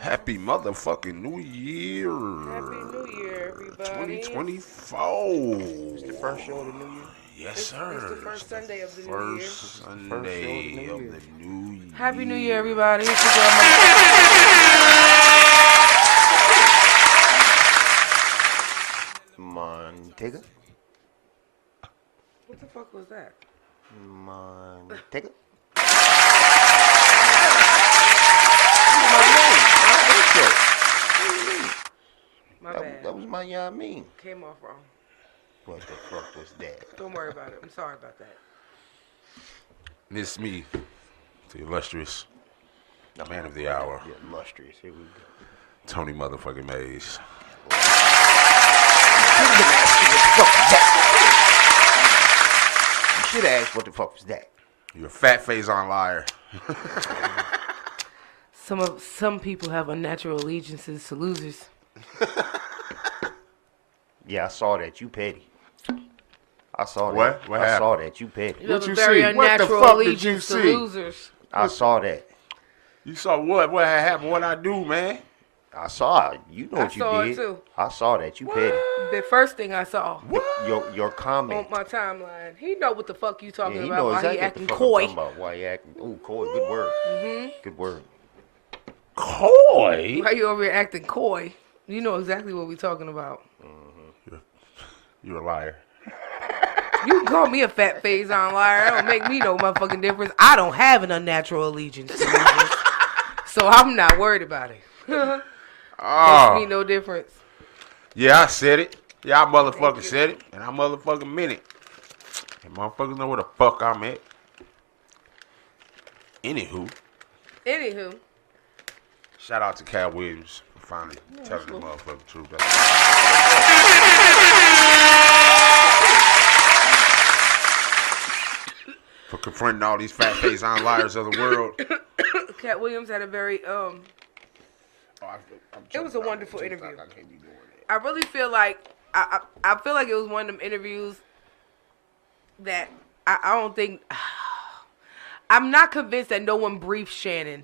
Happy motherfucking New Year. Happy New Year, everybody. 2024. It's the first show of the new year. Yes, sir. It's the first Sunday of the new year. First Sunday of the new year. Happy New Year, everybody. It's your girl, Montega. What the fuck was that? Montega. My bad. That was my mean. Came off wrong. What the fuck was that? Don't worry about it. I'm sorry about that. This me, the illustrious man of the hour, Yeah, illustrious. Here we go. Tony motherfucking Mays. You should have asked what the fuck was that. You're a fat face on liar. Some people have unnatural allegiances to losers. Yeah, I saw that. You petty. I saw What? that. What I happened? saw that. You petty. You have What a you very see? What the unnatural fuck did you allegiance to see? losers. I saw that. You saw what? What had happened? What I do, man? I saw it. You know what you saw did. it too. I saw that. You petty. The first thing I saw Your comment. on my timeline, he know what the fuck you talking Yeah, he about. know Why exactly he what acting the fuck coy? I'm talking about. Why he acting? Ooh, coy. Good word. Good word. Coy? Why you over here acting coy? You know exactly what we talking about. You're a liar. You can call me a fat face on liar. That don't make me no motherfucking difference. I don't have an unnatural allegiance to losers, so I'm not worried about it. Makes me no difference. Yeah, I said it. Yeah, I motherfucking said it. And I motherfucking meant it. And motherfuckers know where the fuck I'm at. Anywho, shout out to Cat Williams for finally telling the motherfucking truth. For confronting all these fat face on liars of the world. Cat Williams had a very it was a wonderful interview. I really feel like I feel like it was one of them interviews that I don't think I'm not convinced that no one briefed Shannon.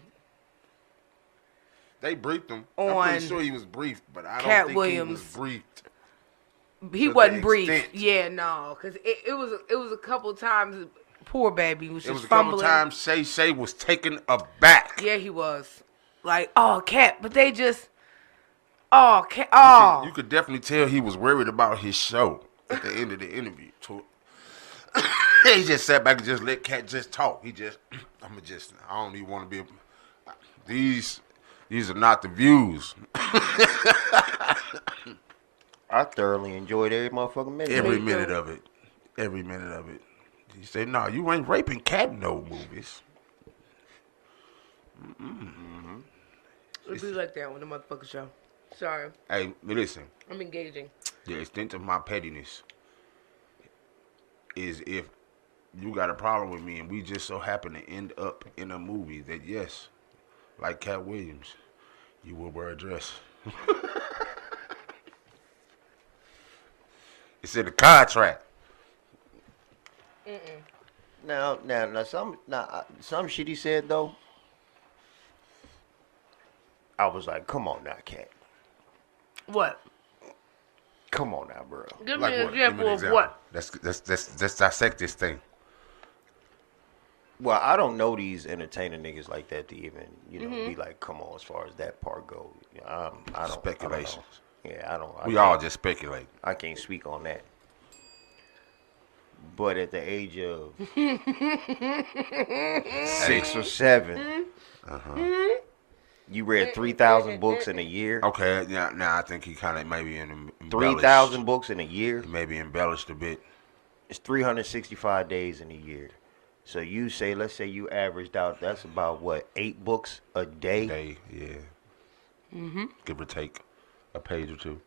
They briefed him. On I'm pretty sure he was briefed, but I don't Cat think Williams. he was briefed. He to wasn't the briefed. extent. Yeah, no, because it was a couple times. Poor baby was It just was a fumbling. couple times Shay was taken aback. Yeah, he was. Like, oh, Cat, but they just, oh, Cat, oh. You could definitely tell he was worried about his show at the end of the interview. He just sat back and just let Cat just talk. I don't even want to be, these are not the views. I thoroughly enjoyed every motherfucking minute. Every minute of it. He said, no, you ain't raping Cat in no movies. It'd be like that on the motherfucking show. Sorry. Hey, listen. I'm engaging. The extent of my pettiness is if you got a problem with me and we just so happen to end up in a movie that, yes, like Cat Williams, you will wear a dress. It's in the contract. Now, some shit he said though. I was like, come on now, Cat. What? Come on now, bro. Give Like me an what? Give me example an of example. what? Let's dissect this thing. Well, I don't know these entertainer niggas like that to even, be like, come on, as far as that part goes. I don't. Speculations. I don't know. Yeah, I don't. We all just speculate. I can't speak on that. But at the age of 6 or 7, you read 3,000 books in a year. Okay, now I think he kind of maybe embellished. 3,000 books in a year. He maybe embellished a bit. It's 365 days in a year. So let's say you averaged out, that's about what, 8 books a day? Yeah. Give or take a page or two.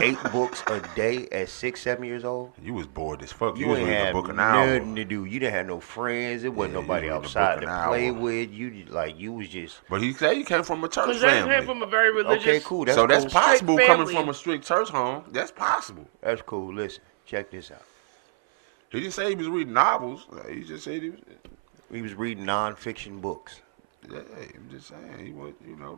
8 books a day at 6, 7 years old? You was bored as fuck. You was ain't reading a had book an hour. nothing to do. You didn't have no friends. It wasn't Yeah, you nobody reading a book outside an to play hour. with. You was just... But he said he came from a church Because they family. came from a very religious. Okay, cool. That's so that's cool. possible Strict coming family. from a strict church home. That's possible. That's cool. Listen, check this out. He didn't say he was reading novels. He just said he was. He was reading non-fiction books. Yeah, I'm just saying. He was,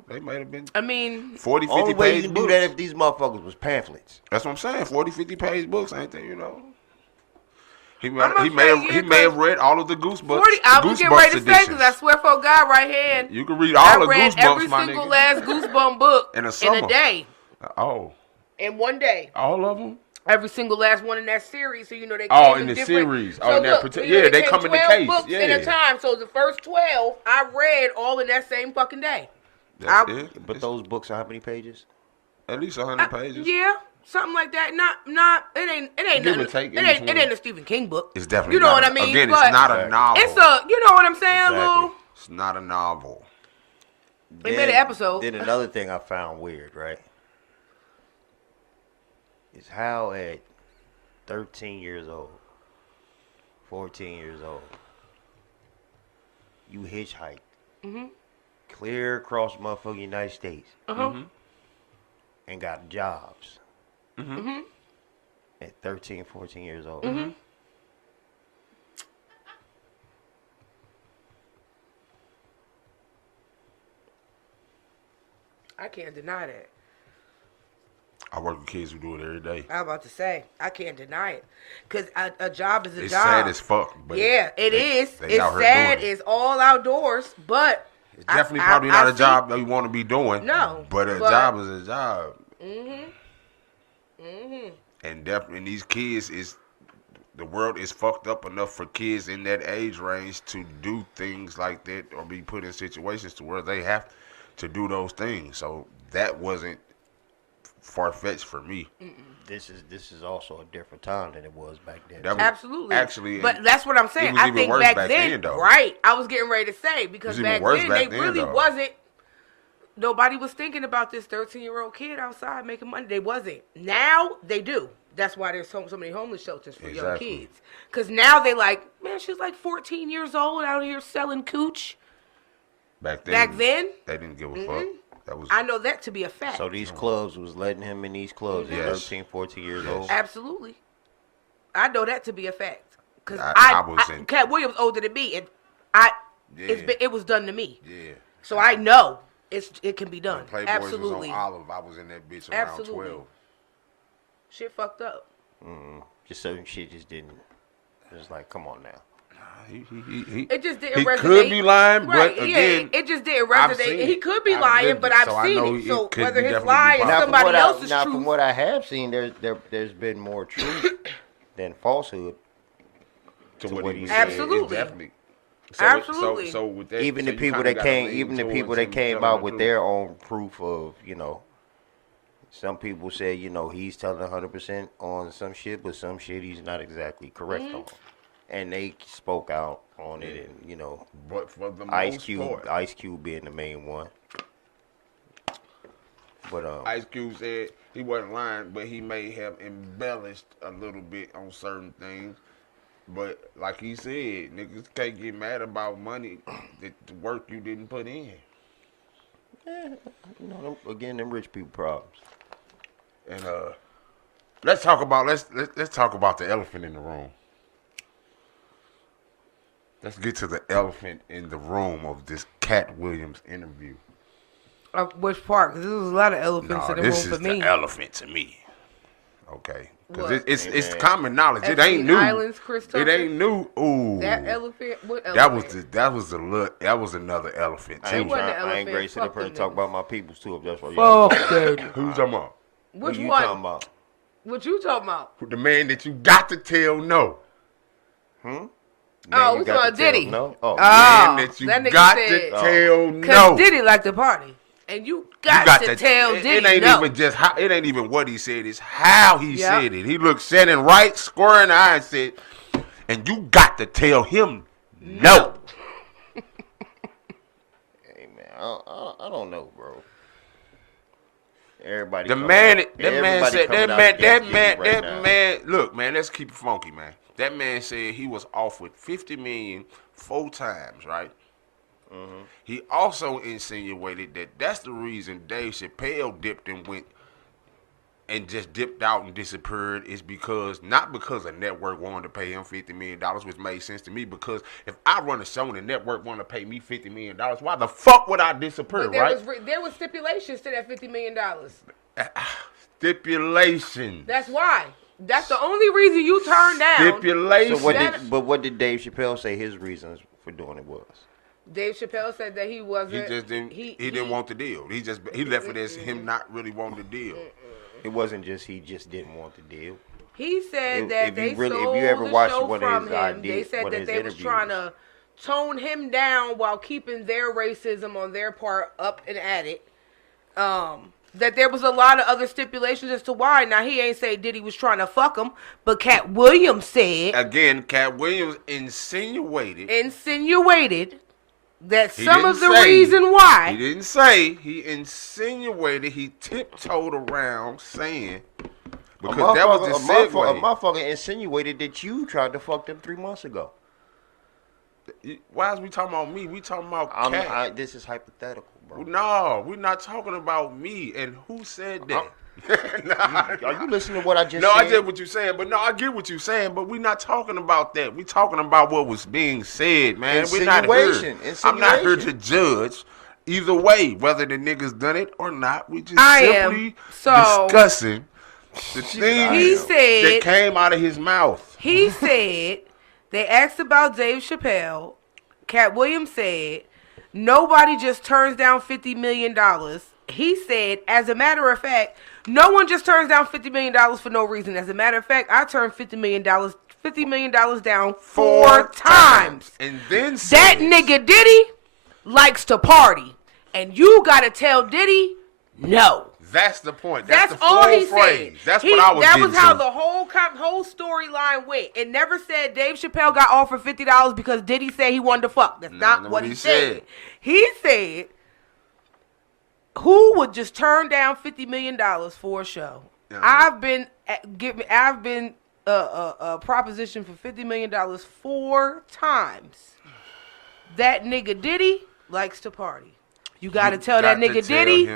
they might have been. I mean, 40, 50 Only way page you can books. do that if these motherfuckers was pamphlets. That's what I'm saying. 40, 50 page books, ain't they? He may have read all of the Goosebumps. 40. I was getting ready to say because I swear for God, right hand. You can read all of Goosebumps, my nigga. I read every single last Goosebump book in a day. Oh. In one day. All of them. Every single last one in that series, so they came in in the different. series. So in that particular. They come in the case. Books in a time. So the first 12, I read all in that same fucking day. That's it. But those books are how many pages? At least 100 pages. Yeah. Something like that. Not. It ain't. Give and take. It ain't a Stephen King book. It's definitely. You know what I mean? Again, it's not a novel. It's a. You know what I'm saying, Lou? It's not a novel. They made an episode. Then another thing I found weird, right? Is how at 13 years old, 14 years old, you hitchhiked clear across motherfucking United States and got jobs. At 13, 14 years old. I can't deny that. I work with kids who do it every day. I'm about to say, I can't deny it. Because a job is a job. It's sad as fuck. But yeah, it is. It's sad. It's all outdoors. But it's definitely probably not a job that you want to be doing. No. But a job is a job. And definitely these kids the world is fucked up enough for kids in that age range to do things like that or be put in situations to where they have to do those things. So that wasn't far-fetched for me. This is also a different time than it was back then. Absolutely. Actually, but that's what I'm saying. I think back then, right? I was getting ready to say because back then they really wasn't. Nobody was thinking about this 13-year-old kid outside making money. They wasn't. Now they do. That's why there's so many homeless shelters for young kids. Because now they like, man, she's like 14 years old out here selling cooch. Back then, they didn't give a fuck. I know that to be a fact. So these clubs was letting him in these clubs at 13, 14 years old? Absolutely. I know that to be a fact. Because Cat Williams older than me, and it was done to me. Yeah. So I know it can be done. Playboys Absolutely. was on Olive. I was in that bitch around 12. Shit fucked up. Just certain shit just didn't. It was like, come on now. It just didn't resonate. He could be lying, but again, it just didn't resonate. He could be lying, but I've seen it. So whether his lie is somebody else's truth. Now, from what I have seen, there's been more truth than falsehood to what he said. Absolutely. Definitely. Absolutely. So with that, even the people that came out with their own proof of, some people say, he's telling 100% on some shit, but some shit he's not exactly correct on. And they spoke out on it, and but for the Ice Cube being the main one. But Ice Cube said he wasn't lying, but he may have embellished a little bit on certain things. But like he said, niggas can't get mad about money, the work you didn't put in. Yeah, them rich people problems. And let's talk about the elephant in the room. Let's get to the elephant in the room of this Cat Williams interview. Which part? Because there's a lot of elephants in the room for me. This is the elephant to me. Okay. Because it's common knowledge. It ain't new. Islands, it ain't new. Ooh. That elephant? What elephant? That was another elephant too. I ain't great sitting up here to talk about my peoples too, if that's what fuck that. Who's talking about? Which Who you one? talking about? What you talking about? The man that you got to tell no. Oh, we talking about Diddy. No. Man that you got to tell no. Because Diddy liked to party. And you got to tell Diddy it ain't no. Even just how, it ain't even what he said, it's how he said it. He looked standing right, square in the eye and said, and you got to tell him no. Hey man, I don't know, bro. Everybody. That man. Look, man, let's keep it funky, man. That man said he was offered $50 million 4 times, right? Mm-hmm. He also insinuated that that's the reason Dave Chappelle dipped and went and just dipped out and disappeared is not because a network wanted to pay him $50 million, which made sense to me, because if I run a show and the network wanted to pay me $50 million, why the fuck would I disappear, but there was stipulations to that $50 million. Stipulation. That's why. That's the only reason you turned down. Stipulation. So what did Dave Chappelle say his reasons for doing it was? Dave Chappelle said that he wasn't. He just didn't. He didn't want the deal. He left it as him not really wanting the deal. It wasn't just he just didn't want the deal. He said that if they you really, stole if you ever the watched show one from of his him. ideas, They said one of that his they was trying to tone him down while keeping their racism on their part up and at it. That there was a lot of other stipulations as to why. Now, he ain't say Diddy was trying to fuck him, but Cat Williams said... Again, Cat Williams insinuated that some of the reason why... He didn't say. He insinuated. He tiptoed around saying... Because that was the segue. A motherfucker insinuated that you tried to fuck them 3 months ago. Why is we talking about me? We talking about Cat. This is hypothetical, bro. No, we're not talking about me. And who said that? Are you listening to what I just said? No, I get what you're saying. But no, I get what you're saying. But we're not talking about that. We're talking about what was being said, man. We're not here. I'm not here to judge either way, whether the niggas done it or not. We just simply discussing the things that came out of his mouth. He said... They asked about Dave Chappelle. Cat Williams said, nobody just turns down $50 million. He said, as a matter of fact, no one just turns down $50 million for no reason. As a matter of fact, I turned $50 million down 4 times. And then that nigga Diddy likes to party. And you got to tell Diddy, no. That's the point. That's the all he phrase. said. That's what I was getting to. That was how the whole storyline went. It never said Dave Chappelle got offered $50 because Diddy said he wanted to fuck. That's not what he said. He said, who would just turn down $50 million for a show? I've been a proposition for $50 million 4 times. That nigga Diddy likes to party. You got to tell that nigga Diddy,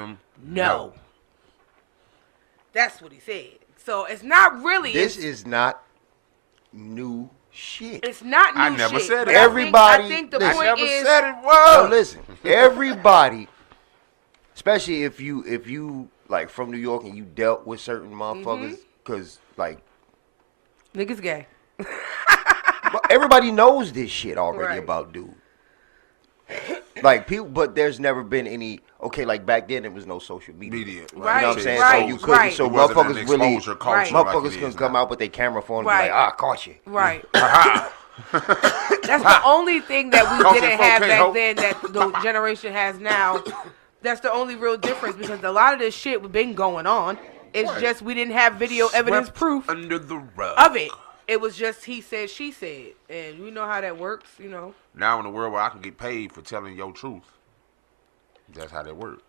no. That's what he said. So it's not really. This is not new shit. It's not new shit. I never said it. Everybody. I think the point I never is. said it was. No, listen. Everybody, especially if you like from New York and you dealt with certain motherfuckers, because like niggas gay. Everybody knows this shit already about dude. Like people, but there's never been any. Okay, like back then there was no social media. Right. You know what I'm saying? Right. So you couldn't. So motherfuckers really, motherfuckers can come out with their camera phone and be like, "Ah, caught you." Right. That's the only thing that we didn't have back then that the generation has now. That's the only real difference because a lot of this shit was been going on. It's just we didn't have video evidence proof under the rug of it. It was just he said, she said, and you know how that works, you know. Now in a world where I can get paid for telling your truth, that's how that works.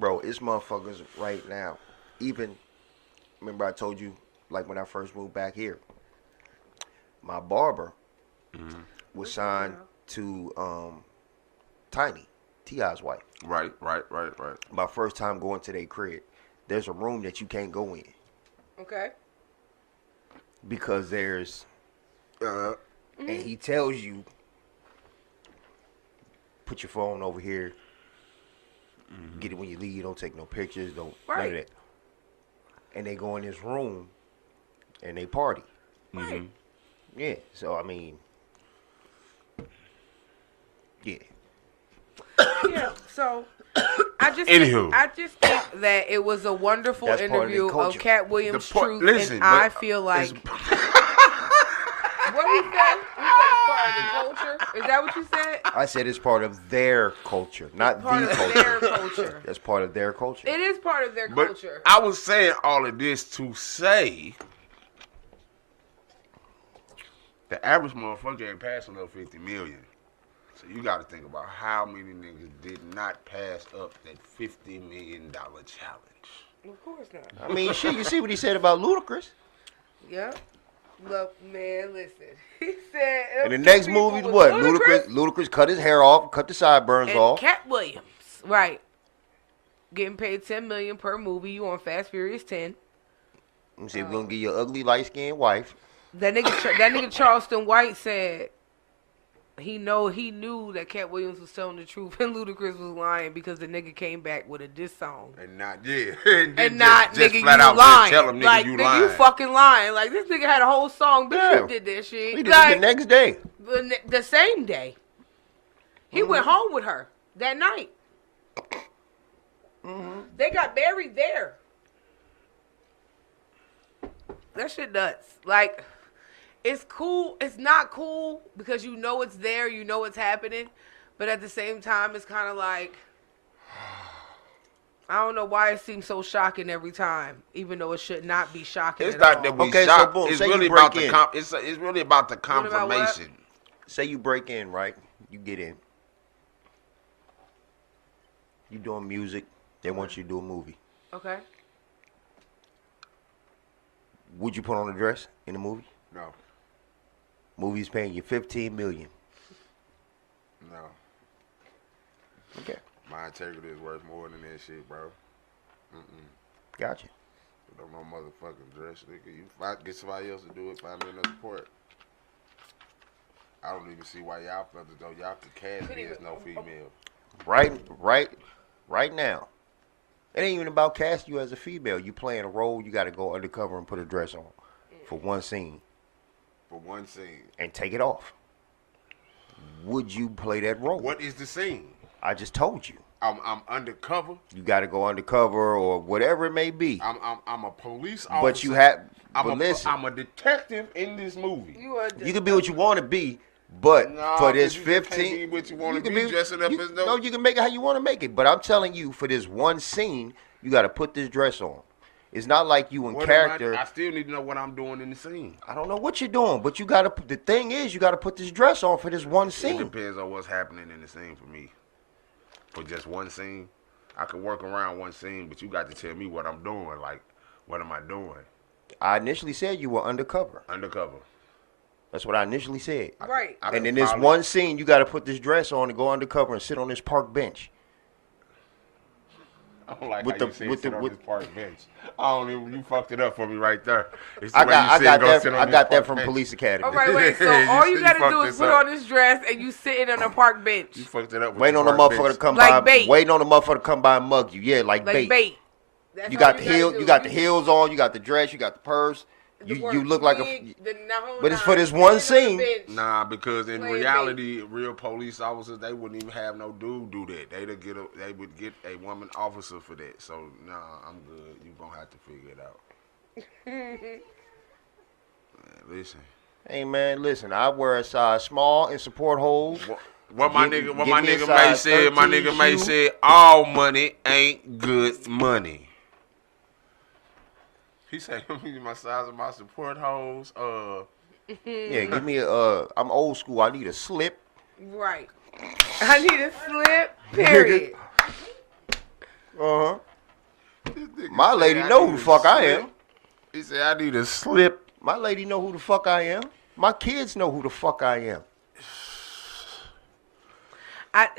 Bro, it's motherfuckers right now. Even, remember I told you, like when I first moved back here, my barber was signed to Tiny, T.I.'s wife. Right. My first time going to their crib, there's a room that you can't go in. Okay. Because there's, and he tells you, put your phone over here, get it when you leave, don't take no pictures, don't, none of that. And they go in this room, and they party. Right. Yeah, so I mean, yeah. Yeah, so I just think that it was a wonderful interview of Cat Williams' truth, and I feel like what he said. He said it's part of the culture. Is that what you said? I said it's part of their culture, not the culture. Their culture. That's part of their culture. It is part of their culture. I was saying all of this to say the average motherfucker ain't passing up 50 million. So you got to think about how many niggas did not pass up that $50 million challenge. Of course not. I mean, shit, you see what he said about Ludacris? Yeah. Look, man, listen. He said... In the next movie, what? Ludacris cut his hair off, cut the sideburns off. Cat Williams. Right. getting paid $10 million per movie. You on Fast Furious 10. Let me see, we're gonna get your ugly light-skinned wife. That nigga Charleston White said he knew that Cat Williams was telling the truth and Ludacris was lying because the nigga came back with a diss song. And not, yeah. and not, just nigga, flat you out lying. Tell him, nigga, like, you nigga, lying. you fucking lying. Like, this nigga had a whole song, bitch, you did that shit. He did like, it the next day. The same day. He went home with her that night. They got married there. That shit nuts. Like, it's cool. It's not cool because you know it's there. You know it's happening. But at the same time, it's kind of like, I don't know why it seems so shocking every time, even though it should not be shocking It's at not all. that we Okay, shocked. so boom, It's say really you break about the in. it's really about the confirmation. Say you break in, right? You get in. You doing music. They want you to do a movie. Okay. Would you put on a dress in the movie? No. Movie's paying you $15 million. No. Okay. My integrity is worth more than that shit, bro. Gotcha. Don't no motherfucking dress, nigga. You get somebody else to do it, find me another support. I don't even see why y'all felt as though y'all could cast me as no female. Right now. It ain't even about casting you as a female. You playing a role, you got to go undercover and put a dress on for one scene. For one scene. And take it off. Would you play that role? What is the scene? I just told you. I'm undercover. You got to go undercover or whatever it may be. I'm a police officer. But you have. Listen. I'm a detective in this movie. You can be what you want to be, but for this you 15, can't be what you want to be dressing up as no. You can make it how you want to make it. But I'm telling you, for this one scene, you got to put this dress on. It's not like you in character. I still need to know what I'm doing in the scene. I don't know what you're doing, but you got to. The thing is, you got to put this dress on for this one scene. It depends on what's happening in the scene for me. For just one scene, I can work around one scene, but you got to tell me what I'm doing. Like, what am I doing? I initially said you were undercover. Undercover. That's what I initially said. Right. And in this one scene, you got to put this dress on and go undercover and sit on this park bench. I don't like how you said sit on this park bench. I don't even, you fucked it up for me right there. I got that from Police Academy. All right, wait. So all you gotta do is put on this dress and you sitting on a park bench. You fucked it up. Waiting on the motherfucker to come by. Waiting on the motherfucker to come by and mug you. Yeah, like bait. You got the heel. You got the heels on. You got the dress. You got the purse. You look like a. But it's for this one scene. Nah, because in reality, real police officers, they wouldn't even have no dude do that. They would get a woman officer for that. So nah, I'm good. You gonna have to figure it out. Man, listen. Hey man, listen. I wear a size small and support holes. What my nigga May said. My nigga May said, all money ain't good money. He said, "Give me my size of my support holes." Yeah, give me a. I'm old school. I need a slip. Right. I need a slip. Period. My lady know who the fuck I am. He said, "I need a slip." My lady know who the fuck I am. My kids know who the fuck I am.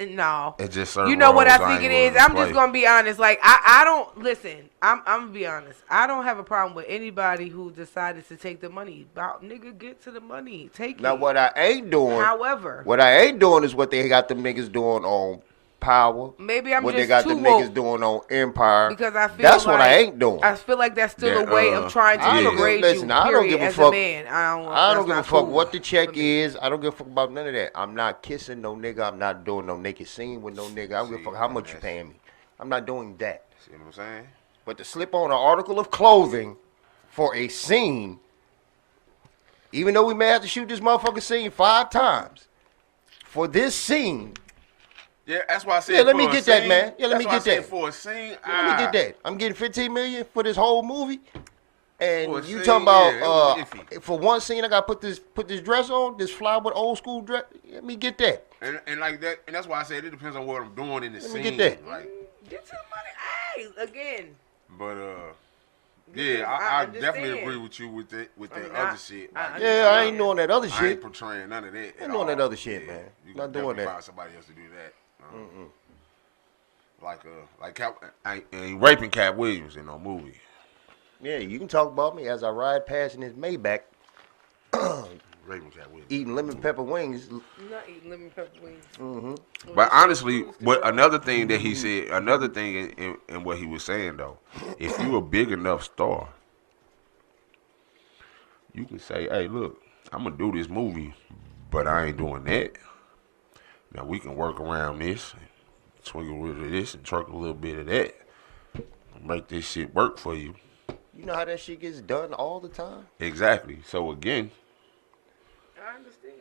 No. It just you know what I think it is? I'm just gonna be honest. Like I don't listen. I'm gonna be honest. I don't have a problem with anybody who decided to take the money. About nigga, get to the money. Take it. Now what I ain't doing. However, what I ain't doing is what they got them niggas doing on Power. Maybe I'm what just they got too them woke. niggas doing on Empire. Because I feel that's like, what I ain't doing. I feel like that's still a way of trying to degrade you. Period, I don't give a as fuck. A man. I don't give a fuck what the check is. I don't give a fuck about none of that. I'm not kissing no nigga. I'm not doing no naked scene with no nigga. I don't give a fuck how much you paying me. I'm not doing that. See what I'm saying? But to slip on an article of clothing for a scene, even though we may have to shoot this motherfucking scene 5 times, for this scene. Yeah, that's why I said. Yeah, let me get that, man. Yeah, let me get that. For a scene, let me get that. I'm getting $15 million for this whole movie, and you talking about for one scene I got to put this dress on, this flowered old school dress. Let me get that. And like that, and that's why I said it depends on what I'm doing in the scene. Let me get that. Like, get to the money, again. But yeah, I definitely agree with you with the other shit. Like, I ain't doing that other shit. I ain't portraying none of that. I ain't doing that other shit, man. You not doing that. Find somebody else to do that. like ain't raping Cat Williams in no movie. Yeah, you can talk about me as I ride past in this Maybach. Raping Cat Williams. Eating lemon pepper wings. I'm not eating lemon pepper wings. Mm-hmm. But honestly, another thing that he said, another thing in what he was saying though, if you a big enough star, you can say, hey, look, I'm going to do this movie, but I ain't doing that. Now, we can work around this, swing a little bit of this, and twerk a little bit of that. Make this shit work for you. You know how that shit gets done all the time? Exactly. So, again. I understand.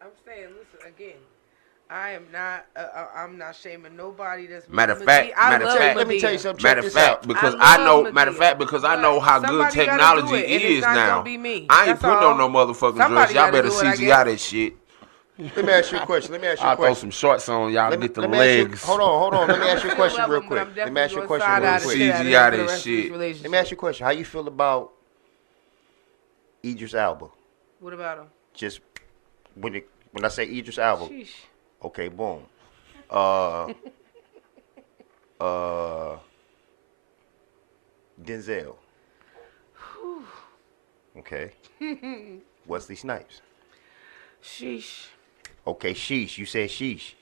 I'm saying, listen, again. I am not. I'm not shaming nobody. That's matter of fact. Let me tell you something. Matter of fact, because I know how good technology is now. I ain't putting on no motherfucking dress. Y'all better CGI that shit. Let me ask you a question. I'll throw some shorts on. Y'all get the legs. Hold on. Let me ask you a question real quick. CGI that shit. Let me ask you a question. How you feel about Idris Elba? What about him? Just when I say Idris Elba. Sheesh. Okay, boom. Denzel. Okay. Wesley Snipes. Sheesh. Okay, sheesh. You said sheesh.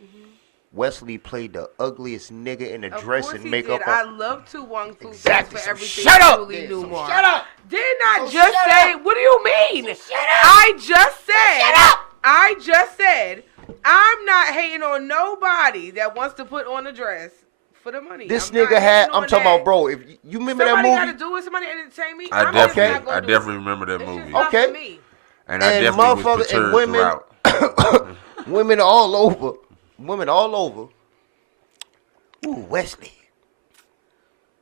Wesley played the ugliest nigga in the dress and makeup. I love to Wong Fu exactly. for everything. Shut up. Shut up. Did not just say. What do you mean? Shut up. I just said. Shut up. I just said. I'm not hating on nobody that wants to put on a dress for the money. This nigga had. I'm talking about, bro. If you remember that movie, somebody got to do it. Somebody entertain me. I definitely remember that movie. Okay. And I definitely was perturbed throughout. Women all over. Ooh, Wesley.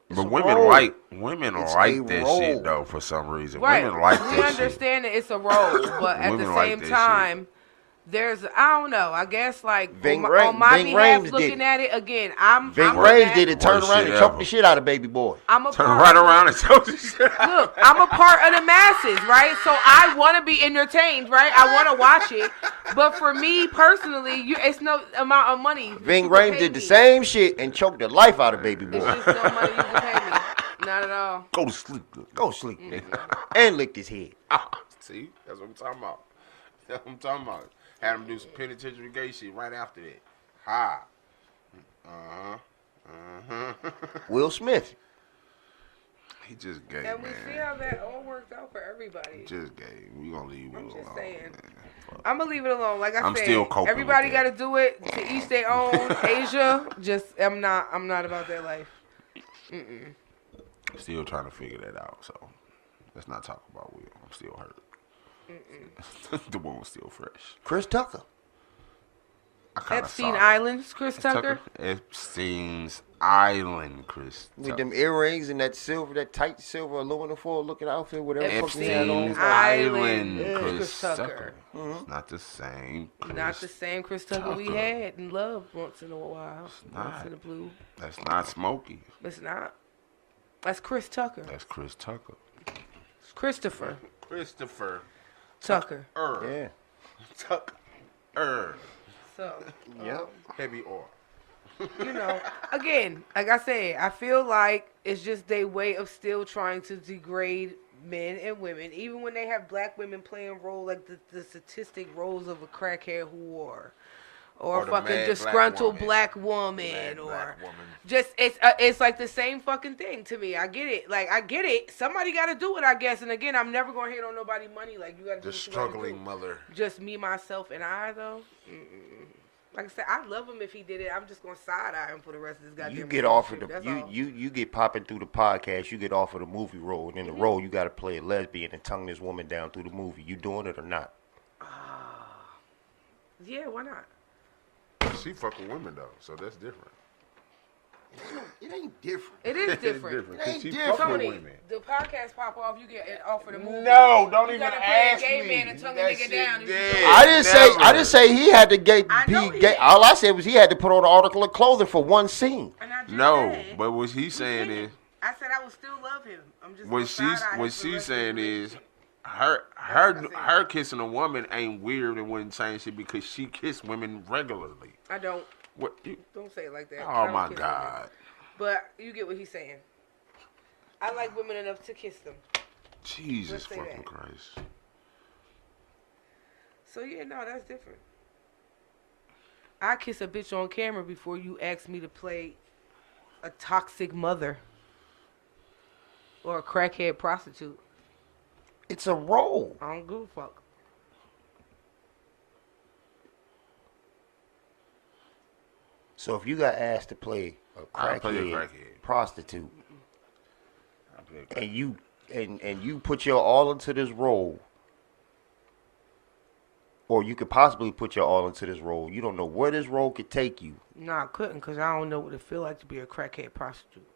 But women like that shit though for some reason. Right. Women like that shit. We understand that it's a role, but at the same time, there's I don't know. I guess like on my behalf, looking at it again, I'm Rames did it. Turn around and choke the shit out of baby boy. Turn right around and choke the shit out. Look, I'm a part of the masses, right? So I want to be entertained, right? I want to watch it, but for me personally, it's no amount of money. Ving Rhames did the same shit and choked the life out of baby boy. It's just no money you can pay me. Not at all. Go to sleep. Go sleep. And licked his head. See, that's what I'm talking about. That's what I'm talking about. Had him do some penitentiary gay shit right after that. Ha. Will Smith. He just gay, man. And we see how that all worked out for everybody. Just gay. We gonna leave it alone. I'm just saying. I'm gonna leave it alone. Like I said, still coping everybody with got to do it to each their own. Asia, I'm not about that life. Still trying to figure that out. So let's not talk about Will. I'm still hurt. The one was still fresh. Chris Tucker. Epstein Island, Chris Tucker. Epstein's Island, Chris Tucker. With them earrings and that tight silver aluminum foil looking outfit, whatever. Epstein's Island, Chris Tucker. Tucker. It's not the same. Not the same Chris Tucker we had and loved once in a while. Once in a blue. That's not Smokey. It's not. That's Chris Tucker. That's Chris Tucker. It's Christopher Tucker. Yeah. Tucker. So. Yep. Heavy oil. Again, like I said, I feel like it's just their way of still trying to degrade men and women, even when they have black women playing role like the statistic roles of a crackhead whore. Or fucking disgruntled black woman, or just it's like the same fucking thing to me. I get it, Somebody got to do it, I guess. And again, I'm never gonna hate on nobody money. Like you got to do the struggling mother. Just me, myself, and I though. Like I said, I love him if he did it. I'm just gonna side eye him for the rest of this goddamn. You get offered you get popping through the podcast. You get offered a movie role, and in the role you got to play a lesbian and tongue this woman down through the movie. You doing it or not? Yeah, why not? She fuck with women though, so that's different. It ain't different. It is different. It ain't She different. fuck with Tony, women. the podcast pop off, you get offered a movie. No, don't you even gotta ask play a gay me. man and tongue a nigga down. I didn't say he had to be gay. All I said was he had to put on an article of clothing for one scene. No, but what he's saying is, I said I would still love him. I'm just what she's saying is, her kissing a woman ain't weird and wouldn't change shit because she kissed women regularly. I don't. What? You, Don't say it like that. oh my God. But you get what he's saying. I like women enough to kiss them. Jesus fucking Christ. So yeah, no, that's different. I kiss a bitch on camera before you ask me to play a toxic mother or a crackhead prostitute. It's a role. I don't give a fuck. So if you got asked to play a crackhead prostitute, and you put your all into this role, or you could possibly put your all into this role, you don't know where this role could take you. No, I couldn't, because I don't know what it feel like to be a crackhead prostitute.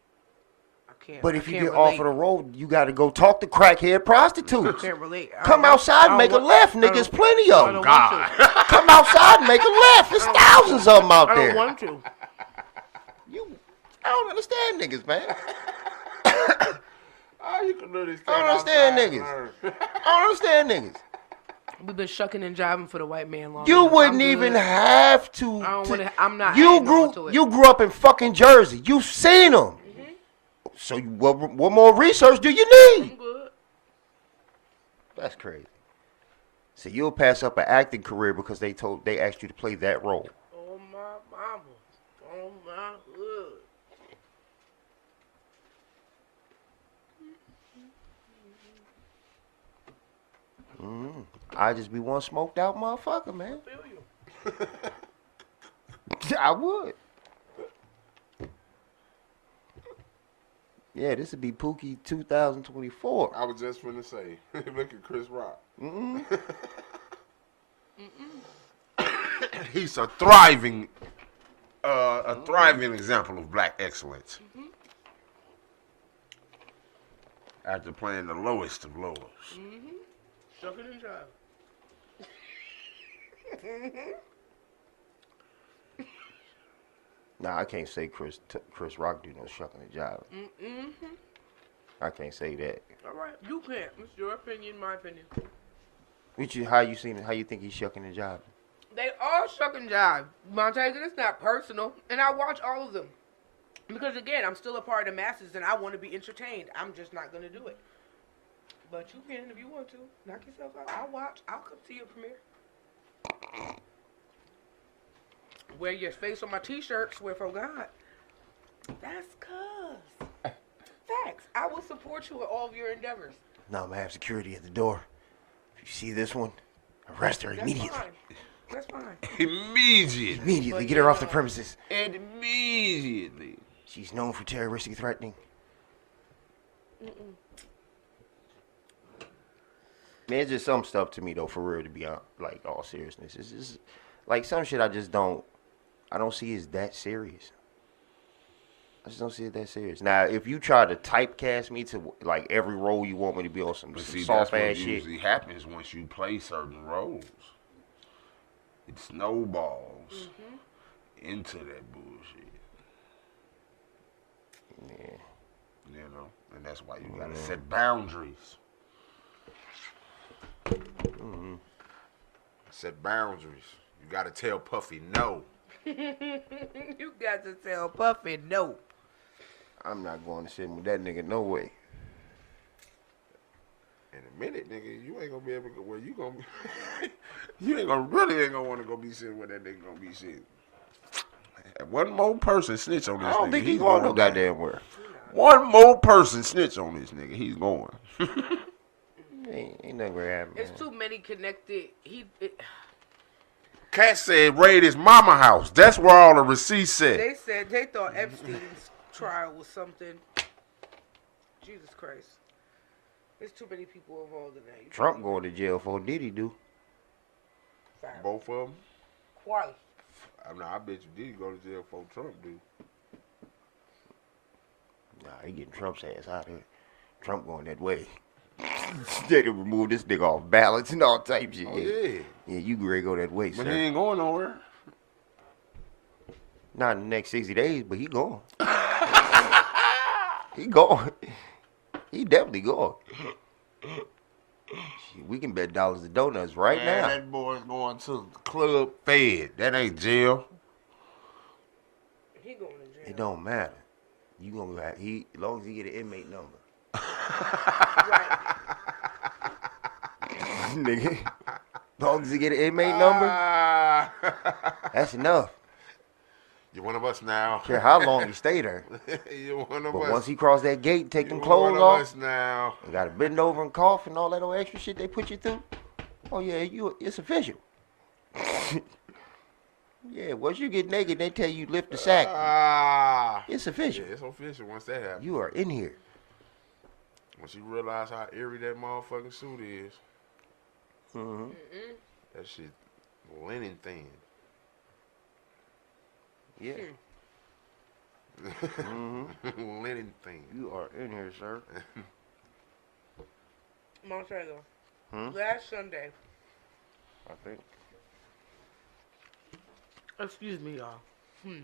I can't. But if you get offered a role, you got to go talk to crackhead prostitutes. I can't relate. Come outside and make a left, niggas. Plenty of them. God. Come outside and make a left. There's thousands of them out there. I don't want to. I don't understand niggas, man. Oh, you can literally I don't understand niggas. I don't understand niggas. We've been shucking and jiving for the white man long. You wouldn't even have to. I don't want to. I'm not. You grew up in fucking Jersey. You've seen them. Mm-hmm. So what more research do you need? I'm good. That's crazy. So you'll pass up an acting career because they asked you to play that role. Oh my mama. Oh my hood. I just be one smoked out motherfucker, man. I feel you. I would. Yeah, this would be Pookie 2024. I was just finna say, look at Chris Rock. He's a thriving example of black excellence. After playing the lowest of lowers. Shucking and jiving. Nah, I can't say Chris Rock do no shucking and jiving. I can't say that. All right, you can't. It's your opinion, my opinion. How you think he's shucking and jiving? They all shuck and jive. Montana, it's not personal, and I watch all of them because again, I'm still a part of the masses, and I want to be entertained. I'm just not gonna do it. But you can if you want to. Knock yourself out. I'll watch. I'll come to your premiere. Wear your face on my t-shirt. Swear for God. That's cuz. Facts. I will support you in all of your endeavors. No, I'm gonna have security at the door. If you see this one, arrest her immediately. That's fine. Immediately. Get her off the premises. Immediately. She's known for terroristic threatening. Man, it's just some stuff to me though, for real, to be like all seriousness. It's just like some shit I don't see as that serious. I just don't see it that serious. Now, if you try to typecast me to like every role you want me to be on some soft ass shit. Usually happens once you play certain roles. It snowballs into that bullshit. Yeah. You know, and that's why you gotta set boundaries. Set boundaries. You gotta tell Puffy no. You got to tell Puffy no. I'm not going to sit with that nigga no way. In a minute, nigga, you ain't gonna be able to go where you gonna be. You ain't gonna want to go be sitting where that nigga gonna be sitting. One more person snitch on this nigga. I don't think he's going no goddamn where. One more person snitch on this nigga. He's going. Ain't nothing gonna happen. It's too many connected. Cat said raid his mama house. That's where all the receipts said. They said they thought Epstein's trial was something. Jesus Christ. There's too many people involved in that. Trump going to jail for Diddy do. Both of them? Quite. I bet you Diddy go to jail for Trump, dude. Nah, he getting Trump's ass out of here. Trump going that way. They to remove this nigga off ballots and all type shit. Oh, yeah. Yeah, you ready to go that way, but sir. he ain't going nowhere. Not in the next 60 days, but he going. He going. He definitely going. Shit, we can bet dollars to donuts right now. That boy's going to Club Fed. That ain't jail. It don't matter. You gonna have, as long as he get an inmate number. Right. Nigga. As long as he get an inmate number, that's enough. You're one of us now. Care how long he stay there. You're one of But us. once he cross that gate and take them You're clothes one of off, us now. you gotta bend over and cough and all that old extra shit they put you through. Oh yeah, it's official. Yeah, once you get naked, they tell you lift the sack. It's official. Yeah, it's official once that happens. You are in here. Once you realize how eerie that motherfucking suit is. Mm-hmm. That shit linen thin. Yeah. Mm-hmm. Linen thing. You are in here, sir. Montrego. Hmm? Last Sunday. I think. Excuse me, y'all. Because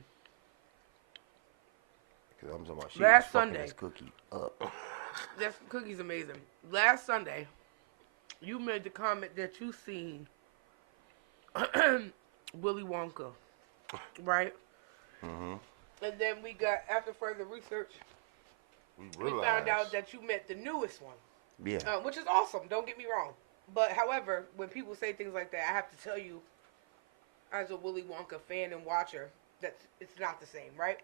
I'm talking about she Last was fucking Sunday. this cookie up. This cookie's amazing. Last Sunday, you made the comment that you seen Willy Wonka, right? Mm-hmm. And then we got, after further research, we found out that you met the newest one. Yeah. Which is awesome, don't get me wrong. But however, when people say things like that, I have to tell you, as a Willy Wonka fan and watcher, that it's not the same, right?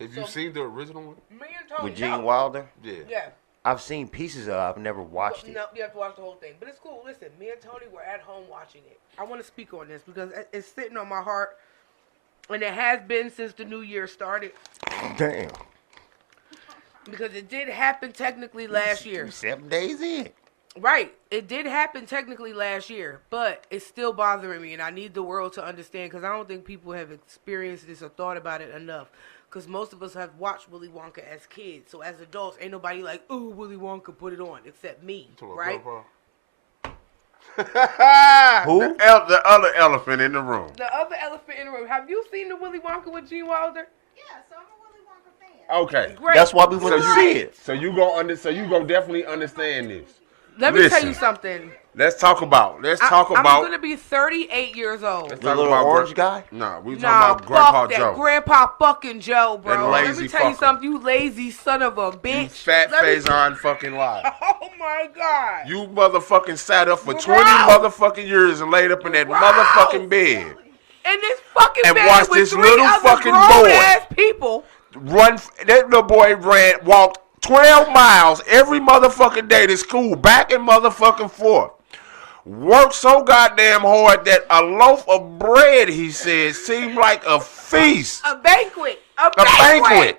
Have you seen the original one? Me and Tony. With Gene Wilder? Yeah. Yeah. I've seen pieces of it. I've never watched it. No, you have to watch the whole thing. But it's cool. Listen, me and Tony were at home watching it. I want to speak on this because it's sitting on my heart. And it has been since the new year started. Damn. Because it did happen technically last year. 7 days in. Right. It did happen technically last year. But it's still bothering me. And I need the world to understand. Because I don't think people have experienced this or thought about it enough. Because most of us have watched Willy Wonka as kids. So as adults, ain't nobody like, ooh, Willy Wonka, put it on. Except me. Right? Who? The other elephant in the room. The other elephant in the room. Have you seen the Willy Wonka with Gene Wilder? Yeah, so I'm a Willy Wonka fan. Okay. Great. That's why we went to see it. So you gonna definitely understand this. Let me tell Listen. you something. Let's talk about. I'm going to be 38 years old. Let's The talk little about orange guy? Nah, we talking Nah, about Grandpa fuck that. Joe. Grandpa fucking Joe, bro. That Let lazy me tell you fucker. something, you lazy son of a bitch. You fat Let me- face on fucking lie. Oh my God. You motherfucking sat up for Gross. 20 motherfucking years and laid up in that Gross. motherfucking bed. In this fucking And bed watch with this 3 little other fucking grown boy. ass people. That little boy walked 12 miles every motherfucking day to school, back and motherfucking forth. Worked so goddamn hard that a loaf of bread, he said, seemed like a feast. A banquet. A banquet.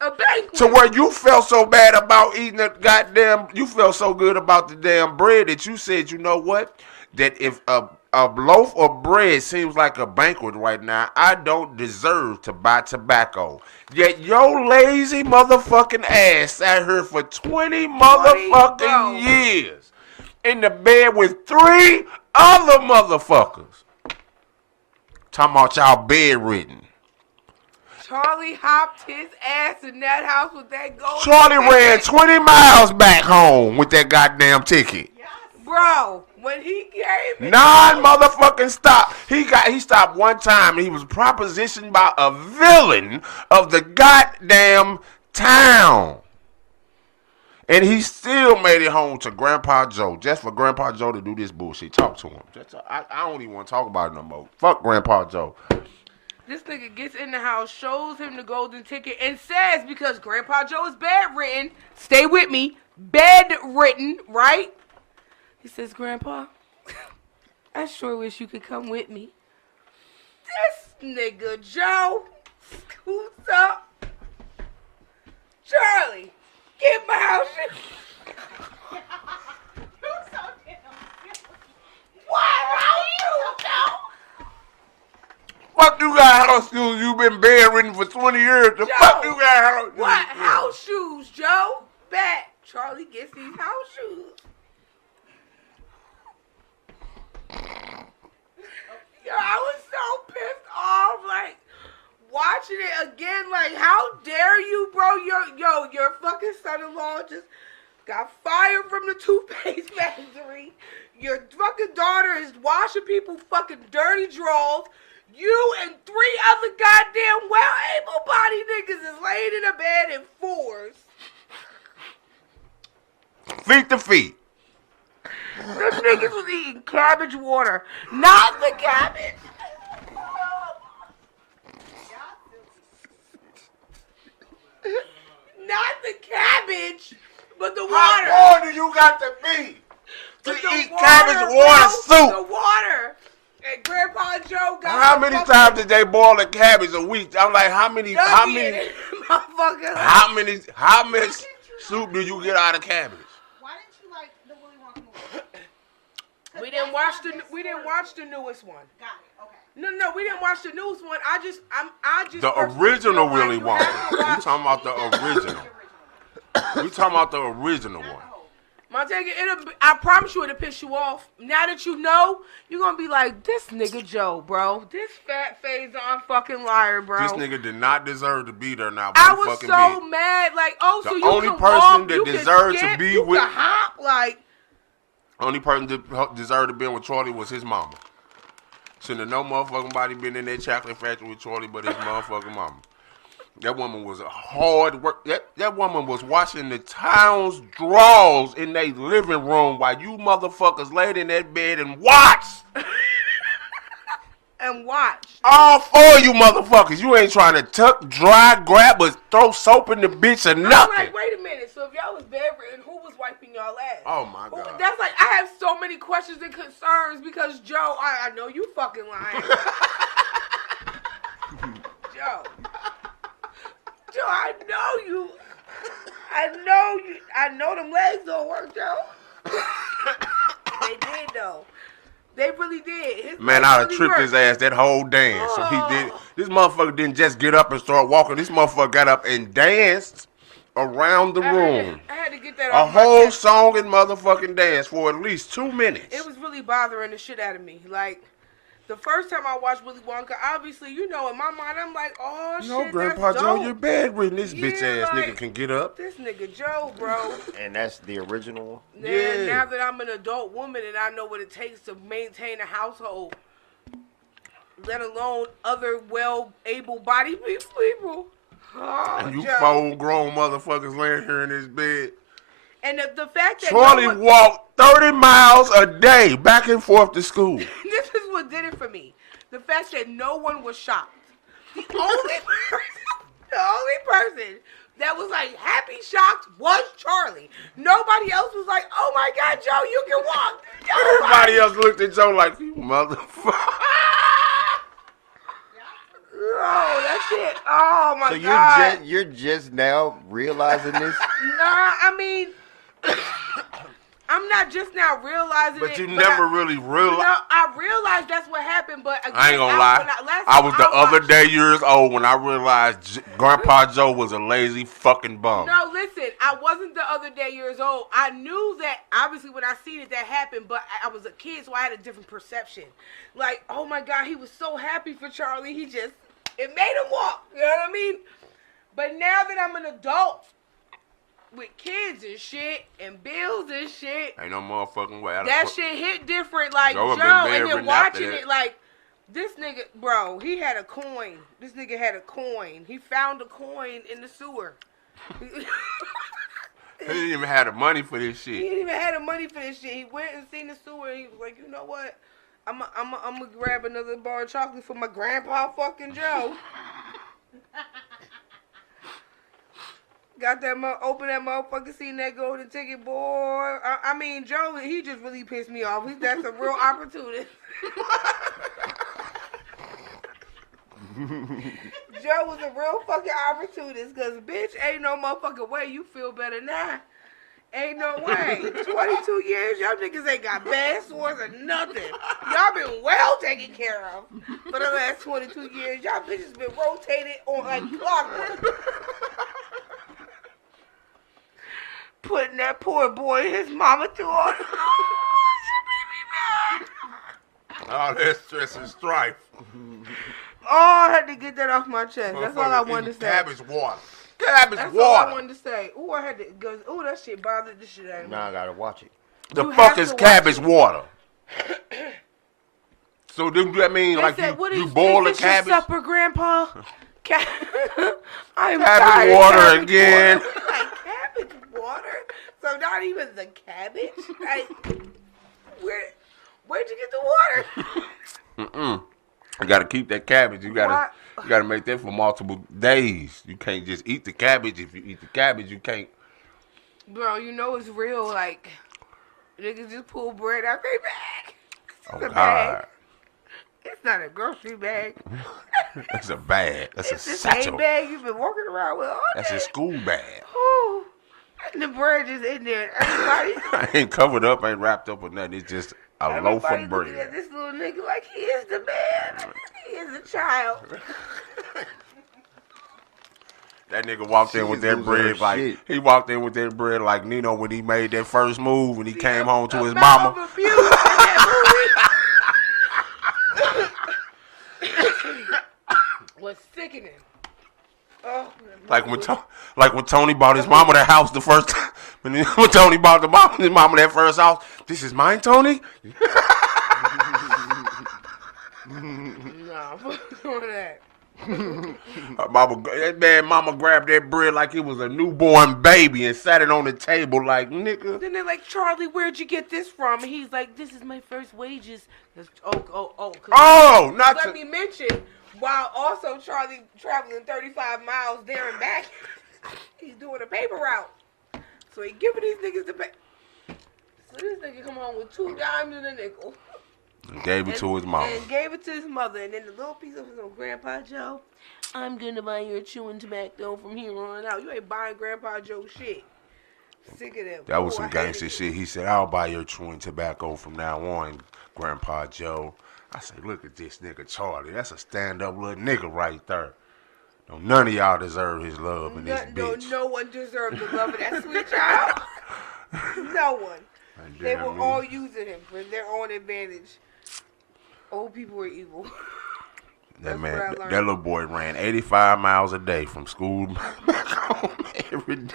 A banquet. To where you felt so bad about eating the goddamn, you felt so good about the damn bread that you said, you know what? That if a loaf of bread seems like a banquet right now, I don't deserve to buy tobacco. Yet your lazy motherfucking ass sat here for 20 motherfucking bro. years in the bed with 3 other motherfuckers. Talking about y'all bedridden. Charlie hopped his ass in that house with that gold. Charlie ran 20 miles back home with that goddamn ticket. Bro, when he came in. 9 motherfucking stop. He stopped one time and he was propositioned by a villain of the goddamn town. And he still made it home to Grandpa Joe, just for Grandpa Joe to do this bullshit. Talk to him. I don't even want to talk about it no more. Fuck Grandpa Joe. This nigga gets in the house, shows him the golden ticket, and says, because Grandpa Joe is bedridden, stay with me, bedridden, right? He says, Grandpa, I sure wish you could come with me. This nigga Joe scoots up. Charlie, get my house. What house shoes, Joe? Fuck you got house shoes. You been bedridden for 20 years. The Joe, fuck you got house shoes? What house shoes, Joe? Back. Charlie gets these house shoes. Yo, I was so pissed off, like, watching it again, like, how dare you, bro? Your fucking son-in-law just got fired from the toothpaste factory. Your fucking daughter is washing people's fucking dirty drawers. You and 3 other goddamn well-able-bodied niggas is laying in a bed in 4s. Feet to feet. Them niggas was eating cabbage water. Not the cabbage. Not the cabbage, but the water. How poor do you got to be to eat cabbage water soup? The water. And Grandpa Joe got how many times did they boil the cabbage a week? I'm like, how many soup do you get out of cabbage? Why didn't you like the Willy Wonka movie? We didn't watch the newest one. Got it. Okay. No, we didn't watch the newest one. I just the original Willy Wonka. You talking about the original? We talking about the original one. Montega, I promise you it'll piss you off. Now that you know, you're gonna be like, this nigga Joe, bro. This fat face on fucking liar, bro. This nigga did not deserve to be there now. I was so mad. Like, oh, so you can walk, you can skip, you can hop, like. Only person that deserved to be with Charlie was his mama. Shouldn't have no motherfucking body been in that chocolate factory with Charlie but his motherfucking mama. That woman was a hard work. That woman was washing the town's drawers in their living room while you motherfuckers laid in that bed and watched. And watch. All 4 of you motherfuckers. You ain't trying to tuck, dry, grab, or throw soap in the bitch or nothing. I'm like, wait a minute. So if y'all was bedridden, who was wiping y'all ass? Oh my God. That's like, I have so many questions and concerns because Joe, I know you fucking lying. Joe, I know them legs don't work, Joe. They did though. They really did. Man, I'd have tripped his ass that whole dance. So he did. This motherfucker didn't just get up and start walking. This motherfucker got up and danced around the room. I had to get that a whole song and motherfucking dance for at least 2 minutes. It was really bothering the shit out of me. Like, the first time I watched Willy Wonka, obviously, you know, in my mind, I'm like, oh, shit, no, Grandpa that's Joe, dope. you're bedridden. This bitch ass like, nigga can get up. This nigga Joe, bro. And that's the original one? Yeah. Now that I'm an adult woman and I know what it takes to maintain a household, let alone other well-able-bodied people. Oh, and you Joe. 4 grown motherfuckers laying here in this bed. And the fact that Charlie walked 30 miles a day back and forth to school. This is what did it for me. The fact that no one was shocked. The only person that was like happy shocked was Charlie. Nobody else was like, oh my God, Joe, you can walk. Everybody else looked at Joe like, you motherfucker. Oh, that shit. Oh my God. So you're just now realizing this? Nah, I mean, I'm not just now realizing but it. You never really realized. No, I realized that's what happened, but again, I ain't gonna lie. I was the other day years old when I realized Grandpa Joe was a lazy fucking bum. No, listen, I wasn't the other day years old. I knew that, obviously, when I seen it, that happened, but I was a kid, so I had a different perception. Like, oh my God, he was so happy for Charlie. It made him walk. You know what I mean? But now that I'm an adult, with kids and shit and bills and shit, ain't no motherfucking way. That shit hit different, like Joe, and then watching it, like this nigga, bro, he had a coin. This nigga had a coin. He found a coin in the sewer. He didn't even have the money for this shit. He didn't even have the money for this shit. He went and seen the sewer. And he was like, you know what? I'm gonna grab another bar of chocolate for my grandpa fucking Joe. Got that open that motherfucker, seen that golden ticket, boy. I mean, Joe, he just really pissed me off. That's a real opportunist. Joe was a real fucking opportunist, cause bitch, ain't no motherfucking way you feel better now. Ain't no way. 22 years, y'all niggas ain't got bad sores or nothing. Y'all been well taken care of for the last 22 years. Y'all bitches been rotated on like clockwork. Putting that poor boy and his mama through all the all that stress and strife. Oh, I had to get that off my chest. That's all I wanted to say. Cabbage water. Cabbage That's water. all I wanted to say. Ooh, I had to go. Ooh, that shit bothered the shit out of me. Now I gotta watch it. The fuck is cabbage water? So do that mean They like said, you boil the is this cabbage? your supper, Grandpa? I'm Cabbage tired of water cabbage again. Water. Like cabbage water? So not even the cabbage? Like, where'd you get the water? You gotta keep that cabbage. You gotta make that for multiple days. You can't just eat the cabbage. If you eat the cabbage, you can't. Bro, you know it's real. Like, niggas just pull bread out their bag. Oh, It's a God. bag. It's not a grocery bag. That's a bag. That's It's a the satchel. same bag you've been walking around with all That's day. a school bag. Ooh. And the bread is in there. Everybody, I ain't covered up, ain't wrapped up or nothing. It's just a loaf everybody of looking bread. at this little nigga like he is the man. He is a child. That nigga walked in with that bread like shit. he walked in with that bread like Nino when he made that first move when he came home to his amount mama. of abuse in that movie was sickening. Oh, Like when Tony bought his mama that house the first time. When Tony bought his mama that first house. This is mine, Tony? Nah, fuck all that. That mama grabbed that bread like it was a newborn baby and sat it on the table like, nigga. Then they're like, Charlie, where'd you get this from? And he's like, this is my first wages. Oh, not Let to... me mention, while also Charlie traveling 35 miles there and back, he's doing a paper route. So he giving these niggas the pay. So this nigga come home with 2 dimes and a nickel. And gave it to his mama. And gave it to his mother. And then the little piece of his own Grandpa Joe, I'm going to buy your chewing tobacco from here on out. You ain't buying Grandpa Joe shit. Sick of them. That was some gangster shit. He said, I'll buy your chewing tobacco from now on, Grandpa Joe. I said, look at this nigga Charlie. That's a stand-up little nigga right there. Don't none of y'all deserve his love in this bitch. No one deserves the love of that sweet child. No one. They were all using him for their own advantage. Old people were evil. That little boy ran 85 miles a day from school back home every day.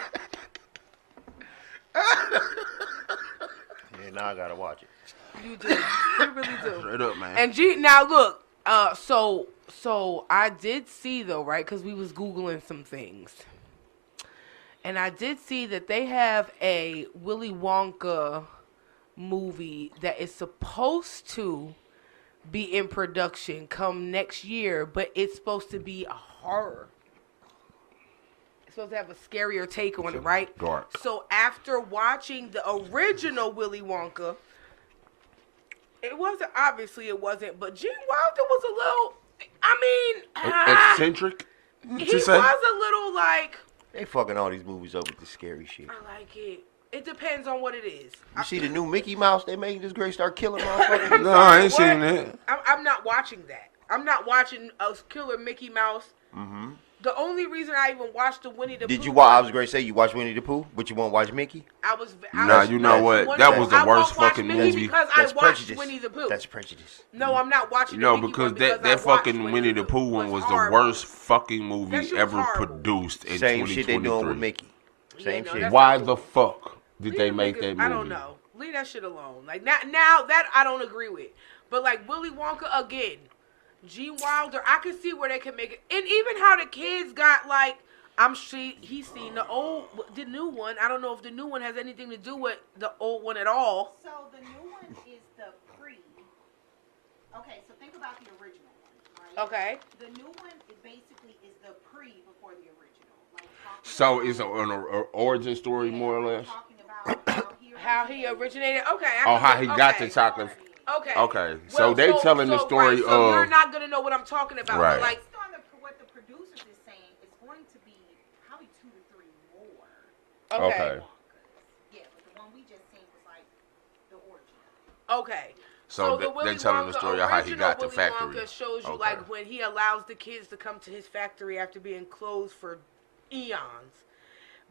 Yeah, now I gotta watch it. You do. You really do. Straight up, man. And now look, so I did see though, right? Because we was Googling some things. And I did see that they have a Willy Wonka movie that is supposed to be in production come next year, but it's supposed to be a horror. It's supposed to have a scarier take on it, right? Dark. So after watching the original Willy Wonka, it wasn't, but Gene Wilder was a little, Eccentric? he was a little like, They fucking all these movies up with this scary shit. I like it. It depends on what it is. You see the new Mickey Mouse they making this great start killing motherfuckers? No, I ain't seen that. I'm not watching that. I'm not watching a killer Mickey Mouse. Mm-hmm. The only reason I even watched the Winnie the Pooh. Did you watch? I was going to say you watched Winnie the Pooh, but you won't watch Mickey. You know what? That was the worst fucking movie. Because I watched Winnie the Pooh. That's prejudice. No, I'm not watching. No, the Mickey because one that fucking Winnie the Pooh one was the worst fucking movie ever produced in 2023. Same shit they doing with Mickey. Same shit. Why the fuck did they make that movie? I don't know. Leave that shit alone. Like now that I don't agree with. But like Willy Wonka again, Gene Wilder, I can see where they can make it, and even how the kids got like. He's seen the new one. I don't know if the new one has anything to do with the old one at all. So the new one is the pre. Okay, so think about the original one, right? Okay. The new one basically is the pre before the original. Like So it's an origin story, more or less. Talking about how he originated. Okay. How he got the chocolate. Okay. Okay. So they telling the story right, of. So you're not gonna know what I'm talking about. Right. But like. What the producers is saying is going to be probably 2 to 3 more. Okay. Yeah, but the one we just seen was like the origin. Okay. So the they're telling the story of how he got the factory. Willy Wonka shows you like when he allows the kids to come to his factory after being closed for eons.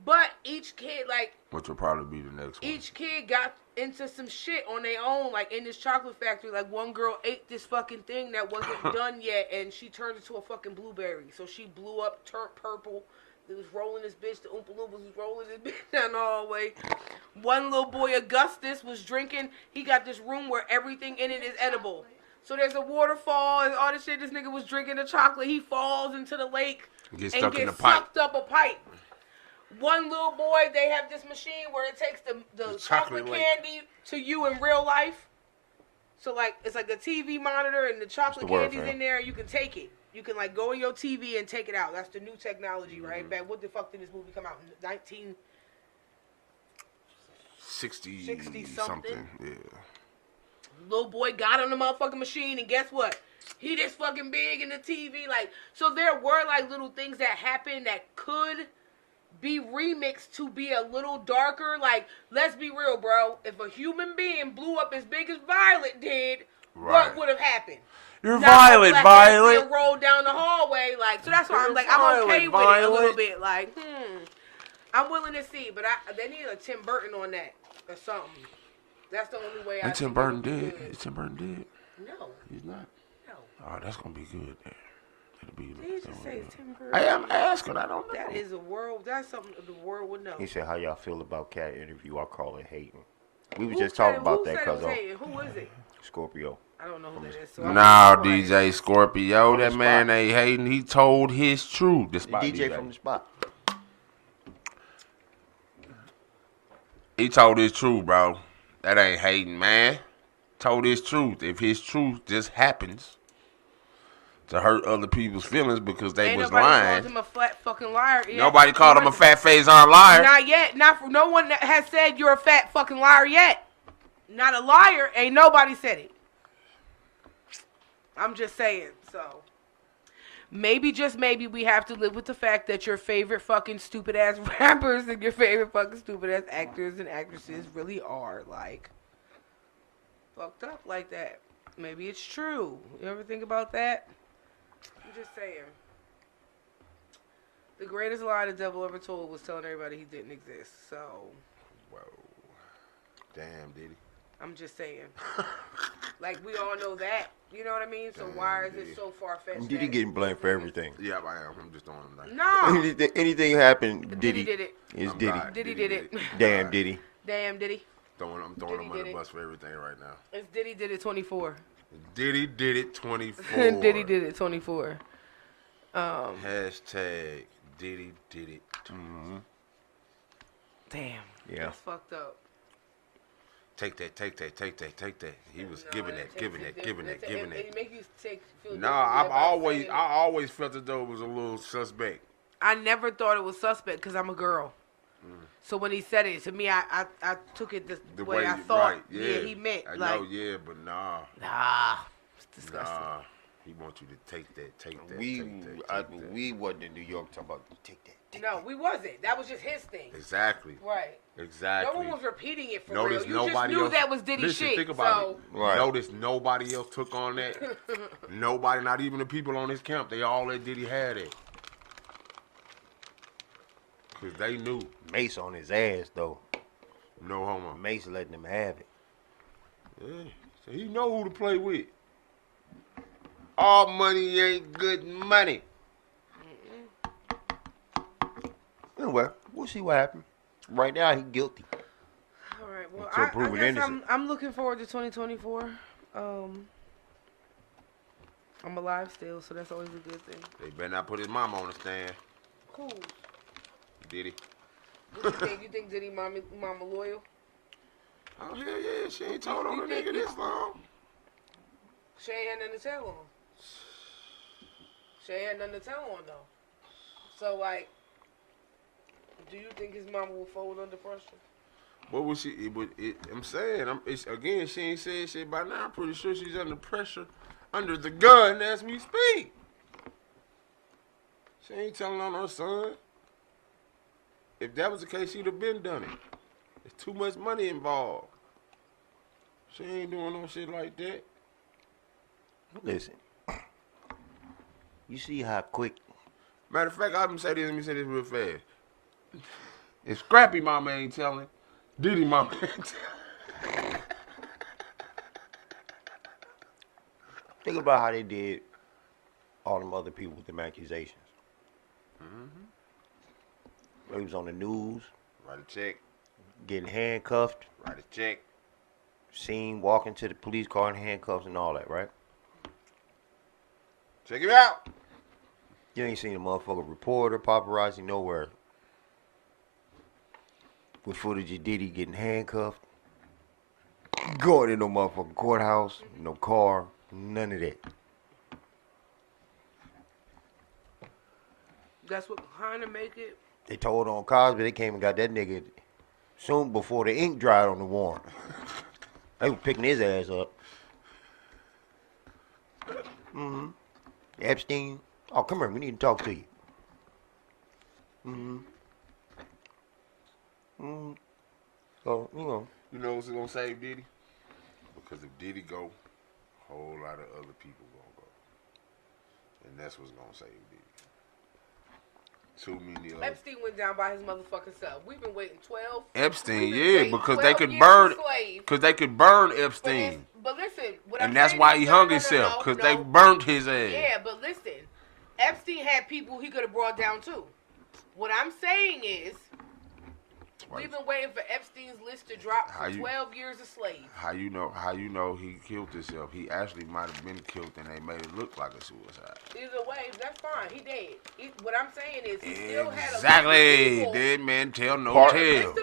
But each kid, like... Which will probably be the next one. Each kid got into some shit on their own, like in this chocolate factory. Like one girl ate this fucking thing that wasn't done yet, and she turned into a fucking blueberry. So she blew up, turned purple. It was rolling this bitch. The Oompa Loompas was rolling this bitch down the hallway. One little boy, Augustus, was drinking. He got this room where everything in it is edible. So there's a waterfall and all this shit. This nigga was drinking the chocolate. He falls into the lake and gets sucked up a pipe. One little boy, they have this machine where it takes the chocolate candy to you in real life. So like it's like a TV monitor and the chocolate candy's in there. And you can take it. You can like go in your TV and take it out. That's the new technology, right? Back what the fuck did this movie come out in 1960 something? Yeah. Little boy got on the motherfucking machine, and guess what? He this fucking big in the TV. Like, so there were like little things that happened that could be remixed to be a little darker. Like, let's be real, bro. If a human being blew up as big as Violet did, what would have happened? You're Violet. Rolled down the hallway, like, so that's why I'm like, I'm okay with it a little bit. Like, I'm willing to see, but they need a Tim Burton on that or something. That's the only way. And Tim Burton did. Is Tim Burton dead? No. He's not. No. Oh, that's gonna be good. It'll be. Did you just say Tim Burton? I am asking. I don't know. That is a world. That's something the world would know. He said, "How y'all feel about cat interview? I call it hating." We was just talking about that because who is it? Scorpio. I don't know who that is. So nah, DJ Scorpio, that man ain't hating. He told his truth. DJ from the spot. He told his truth, bro. That ain't hating, man. Told his truth. If his truth just happens to hurt other people's feelings because they was lying. Called him a fat fucking liar. Nobody called him a fat face on liar. Not yet. No one has said you're a fat fucking liar yet. Not a liar. Ain't nobody said it. I'm just saying. So maybe, just maybe, we have to live with the fact that your favorite fucking stupid ass rappers and your favorite fucking stupid ass actors and actresses really are like fucked up like that. Maybe it's true. You ever think about that? I'm just saying. The greatest lie the devil ever told was telling everybody he didn't exist. So. Whoa. Damn, did he? I'm just saying. Like, we all know that. You know what I mean? So why is it so far-fetched? Diddy getting blamed for everything. Yeah, I am. I'm just throwing him back. No. Anything happened, Diddy did it. It's Diddy. Diddy did it. Damn Diddy. Damn Diddy. I'm throwing him under the bus for everything right now. It's Diddy did it 24. Diddy did it 24. Diddy did it 24. Hashtag Diddy did it. Mm-hmm. Damn. Yeah. That's fucked up. Take that. He was giving that. It make you feel I always felt as though it was a little suspect. I never thought it was suspect because I'm a girl. So when he said it to me, I took it the way I thought. Right, yeah, he meant. I know, but nah. Nah, it's disgusting. Nah, he wants you to take that. We wasn't in New York talking about take that. No, we wasn't. That was just his thing. Exactly. Right. Exactly. No one was repeating it for Notice real. You just knew that was Diddy's shit. Think about it. Right. Notice nobody else took on that. Nobody, not even the people on his camp. They all let Diddy had it. Because they knew. Mace on his ass, though. No homo. Mace letting him have it. Yeah. So he know who to play with. All money ain't good money. Anyway, we'll see what happens. Right now, he's guilty. All right. Well, I guess I'm looking forward to 2024. I'm alive still, so that's always a good thing. They better not put his mama on the stand. Cool. Diddy. What you think? You think Diddy mama loyal? Oh, hell yeah. She ain't told on a nigga this long. She ain't had nothing to tell on. She ain't had nothing to tell on, though. So, like, do you think his mama will fold under pressure? What was she? I'm saying, again, she ain't said shit by now. I'm pretty sure she's under pressure, under the gun as we speak. She ain't telling on her son. If that was the case, she'd have been done it. There's too much money involved. She ain't doing no shit like that. Listen, you see how quick. Matter of fact, let me say this real fast. If Scrappy mama ain't telling, Diddy mama ain't telling. Think about how they did all them other people with them accusations. Mm-hmm. They was on the news. Write a check. Getting handcuffed. Write a check. Seen walking to the police car in handcuffs and all that, right? Check it out. You ain't seen a motherfucker reporter, paparazzi, nowhere. With footage of Diddy getting handcuffed. Going in no motherfucking courthouse, no car, none of that. That's what kind of make it. They told on Cosby, they came and got that nigga soon before the ink dried on the warrant. They was picking his ass up. Mm-hmm. Epstein. Oh, come here, we need to talk to you. Mm-hmm. Mm-hmm. So, You know what's gonna save Diddy? Because if Diddy go, a whole lot of other people gonna go. And that's what's gonna save Diddy. Too many other. Epstein went down by his motherfucking self. We've been waiting 12. Epstein, yeah, because they could burn. Because they could burn Epstein. But listen, and that's why he hung himself. Because they burnt his ass. Yeah, but listen, Epstein had people he could have brought down too. What I'm saying is, we've been waiting for Epstein's list to drop for 12 years a slave. How you know he killed himself? He actually might have been killed and they made it look like a suicide. Either way, that's fine. He dead. What I'm saying is he still had a list of exactly. people. Dead man tell no tale.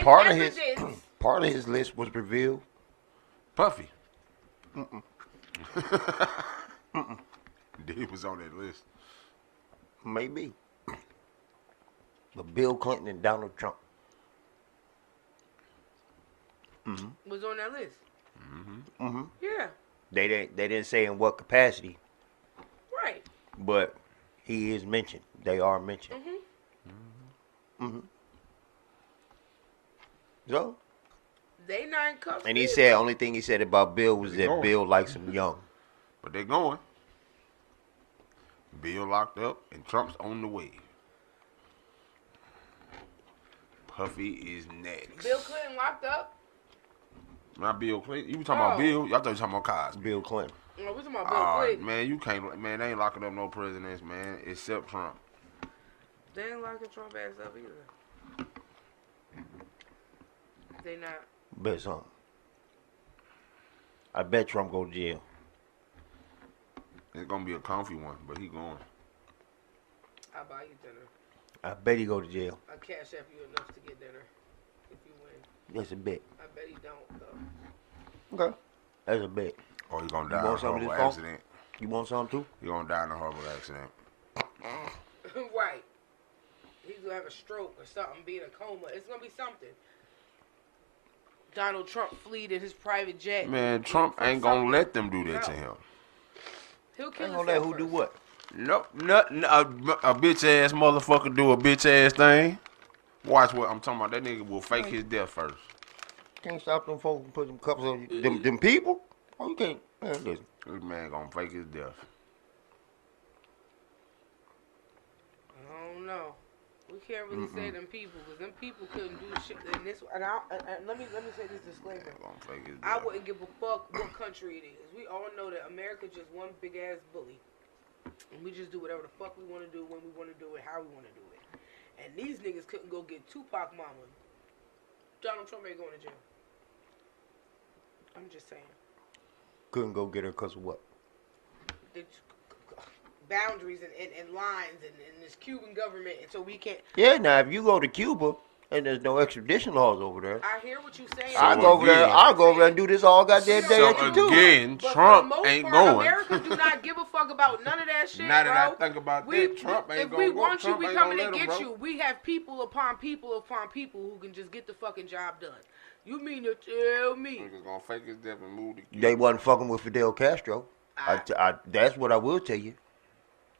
Part of his list was revealed. Puffy. He was on that list. Maybe. But Bill Clinton and Donald Trump. Mm-hmm. Was on that list. Mm-hmm. Mm-hmm. Yeah. They didn't say in what capacity. Right. But he is mentioned. They are mentioned. Mm-hmm. Mm-hmm. So. They not in cuffs. And he said, only thing he said about Bill was that Bill likes him young. But they're going. Bill locked up and Trump's on the way. Puffy is next. Bill Clinton locked up? Not Bill Clinton. You were talking about Bill? Y'all thought you were talking about Cosby. Bill Clinton. No, we talking about Bill Clinton. Man, you can't. Man, they ain't locking up no presidents, man, except Trump. They ain't locking Trump ass up either. They not. Bet something. I bet Trump go to jail. It's gonna be a comfy one, but he going. I'll buy you dinner. I bet he go to jail. I'll cash app you enough to get dinner if you win. That's a bet. I bet he don't, though. Okay. That's a bet. Or he gonna die in a horrible accident. You want something too? He gonna die in a horrible accident. Right. He's gonna have a stroke or something, be in a coma. It's gonna be something. Donald Trump fleed in his private jet. Man, Trump ain't gonna let them do that to him. He'll kill himself. Let who do what? Nope, nothing. A bitch ass motherfucker do a bitch ass thing. Watch what I'm talking about. That nigga will fake his death first. Can't stop them folks and put them cups on you. Them people? Oh, you can't. Man, listen. This man gonna fake his death. I don't know. We can't really say them people because them people couldn't do shit in this. And let me say this disclaimer. I wouldn't give a fuck what country it is. We all know that America just one big ass bully, and we just do whatever the fuck we want to do when we want to do it, how we want to do it. And these niggas couldn't go get Tupac mama. Donald Trump ain't going to jail. I'm just saying. Couldn't go get her because of what? Boundaries and lines and this Cuban government, and so we can't. Yeah, now if you go to Cuba and there's no extradition laws over there, I hear what you're saying. I'll go over there. I'll go over there and do this all goddamn day at you too. Again, Trump ain't going. America do not give a fuck about none of that shit, now bro. that I think about that, Trump ain't going. If we want you, we coming to get you. We have people upon people upon people who can just get the fucking job done. You mean to tell me? Niggas gonna fake his death and move to Cuba. They wasn't fucking with Fidel Castro. That's what I will tell you.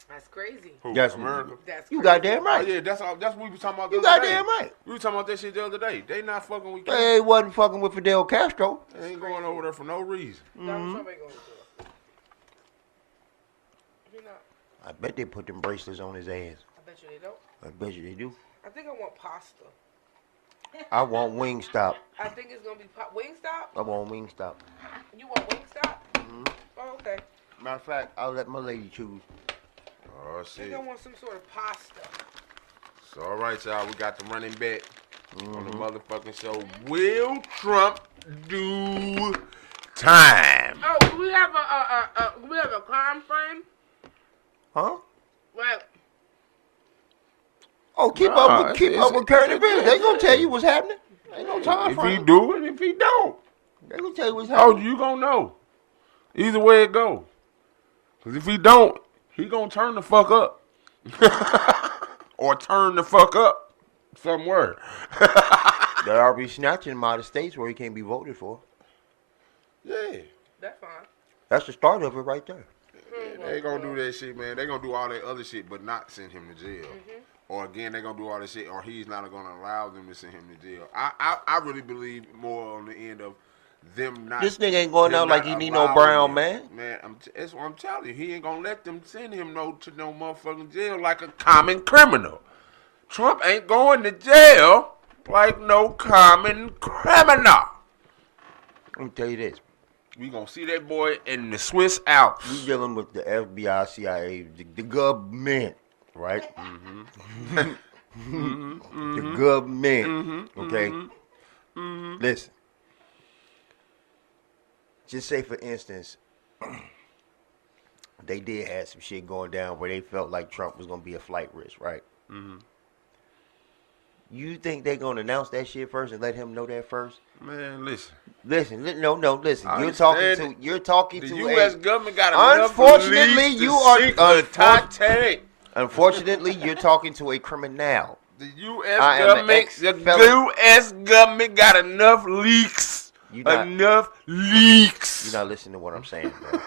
That's crazy. Who? That's America. That's you crazy. goddamn right. Oh yeah, that's what we were talking about. You goddamn right. We were talking about that shit the other day. They not fucking with. They wasn't fucking with Fidel Castro. They ain't going over there for no reason. Donald Trump ain't going to jail. He not. I bet they put them bracelets on his ass. I bet you they don't. I bet you they do. I think I want pasta. I want Wingstop. I think it's gonna be Wingstop. I want Wingstop. You want Wingstop? Mm-hmm. Oh, okay. Matter of fact, I'll let my lady choose. Oh I shit. think I want some sort of pasta. So all right, y'all, we got the running bet on the motherfucking show. Will Trump do time? Oh, do we have a time frame? Huh? Right. Oh, keep up with current events. They gonna tell you what's happening. Ain't no time If for he it. do it, if he don't, They gonna tell you what's oh, happening. you gonna know. Either way it go. Cause if he don't, he gonna turn the fuck up. Or turn the fuck up somewhere. They already snatching him out of states where he can't be voted for. Yeah. That's fine. That's the start of it right there. They gonna do that shit, man. They gonna do all that other shit, but not send him to jail. Or again, they gonna do all that shit, or he's not gonna allow them to send him to jail. I really believe more on the end of them not. This nigga ain't going out like he need no brown man. Man, that's what I'm telling you. He ain't gonna let them send him to no motherfucking jail like a common criminal. Trump ain't going to jail like no common criminal. Let me tell you this. We gonna see that boy in the Swiss Alps. We dealing with the FBI, CIA, the government, right? The government, okay? Listen. Just say, for instance, they did have some shit going down where they felt like Trump was going to be a flight risk, right? You think they going to announce that shit first and let him know that first? Man, listen. Listen. I You're talking to the a U.S. government got enough Unfortunately, leaks you to are sink the Titanic. Unfortunately, you're talking to a criminal. The U.S. government got enough leaks. Enough leaks. You're not listening to what I'm saying, bro.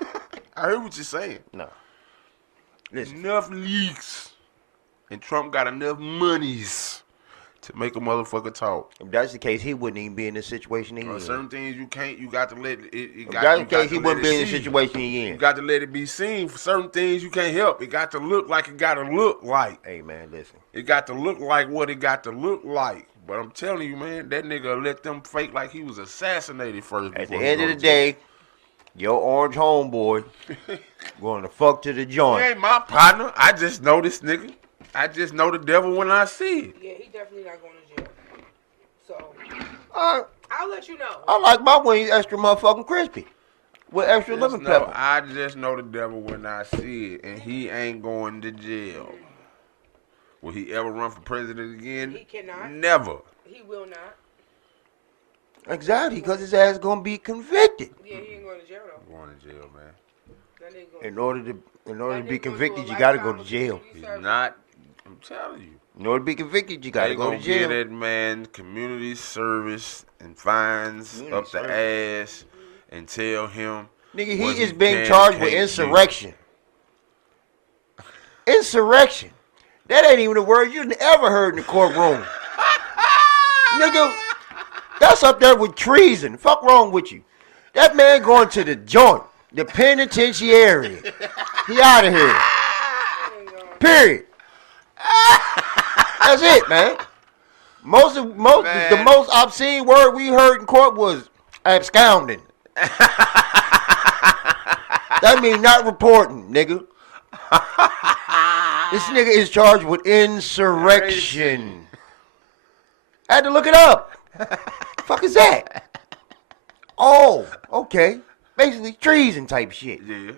I heard what you're saying. No. Listen. Enough leaks. And Trump got enough monies to make a motherfucker talk. If that's the case, he wouldn't even be in this situation he's in. Certain things you got to let it. If that's the case, he wouldn't be in the situation he's in. You got to let it be seen. For certain things you can't help. It got to look like it got to look like. Hey, man, listen. It got to look like what it got to look like. But I'm telling you, man, that nigga let them fake like he was assassinated first. At the end of the day, your orange homeboy going to fuck to the joint. He ain't my partner. I just know this nigga. I just know the devil when I see it. Yeah, he definitely not going to jail. So, I'll let you know. I like my wings extra motherfucking crispy. With extra lemon pepper. I just know the devil when I see it. And he ain't going to jail. Will he ever run for president again? He cannot. Never. He will not. Exactly, because his ass is going to be convicted. Yeah, he ain't going to jail, though. Going to jail, man. In order to be convicted, you got to go to jail. He's not. I'm telling you. In order to be convicted, you got to go to jail. Give that man community service and fines up the ass and tell him. Nigga, he is being charged with insurrection. Insurrection. That ain't even a word you ever heard in the courtroom. Nigga, that's up there with treason. Fuck wrong with you. That man going to the joint, the penitentiary. He out of here. Period. That's it, man. The most obscene word we heard in court was absconding. That means not reporting, nigga. This nigga is charged with insurrection. I had to look it up. Fuck is that? Oh, okay. Basically treason type shit. Yeah.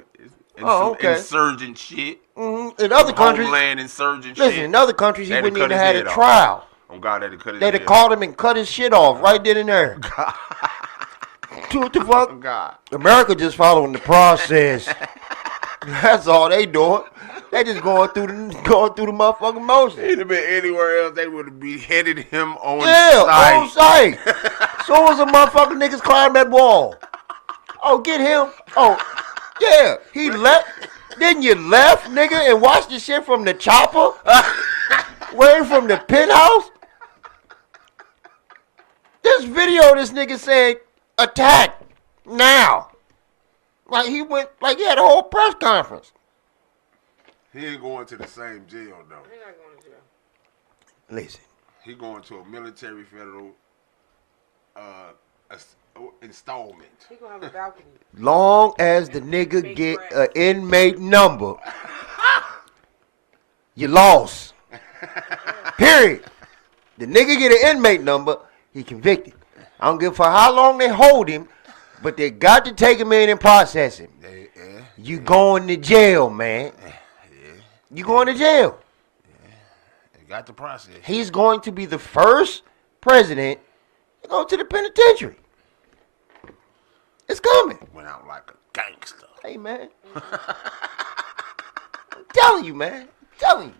Okay. Insurgent shit. Mm-hmm. In other countries, homeland insurgent listen, shit. in other countries, he wouldn't even have had a off. trial. Oh God, they'd have cut his They'd have head called him and cut his shit off right then and there. What the fuck? Oh, God. America just following the process. That's all they doing. They just going through the motherfucking motion. He'd have been anywhere else, they would have beheaded him on on site. Soon as a motherfucking niggas climb that wall. Oh, get him. Oh, yeah. He left. Then you left, nigga, and watched the shit from the chopper? Way from the penthouse? This video, this nigga said, attack now. Like he had a whole press conference. He ain't going to the same jail, though. He's not going to jail. Listen. He going to a military federal installment. He going to have a balcony. Long as the nigga get an inmate number, you lost. Period. The nigga get an inmate number, he convicted. I don't give a fuck how long they hold him, but they got to take him in and process him. You going to jail, man. You going to jail. They got the process. He's going to be the first president to go to the penitentiary. It's coming. Went out like a gangster. Hey, man. I'm telling you, man. I'm telling you.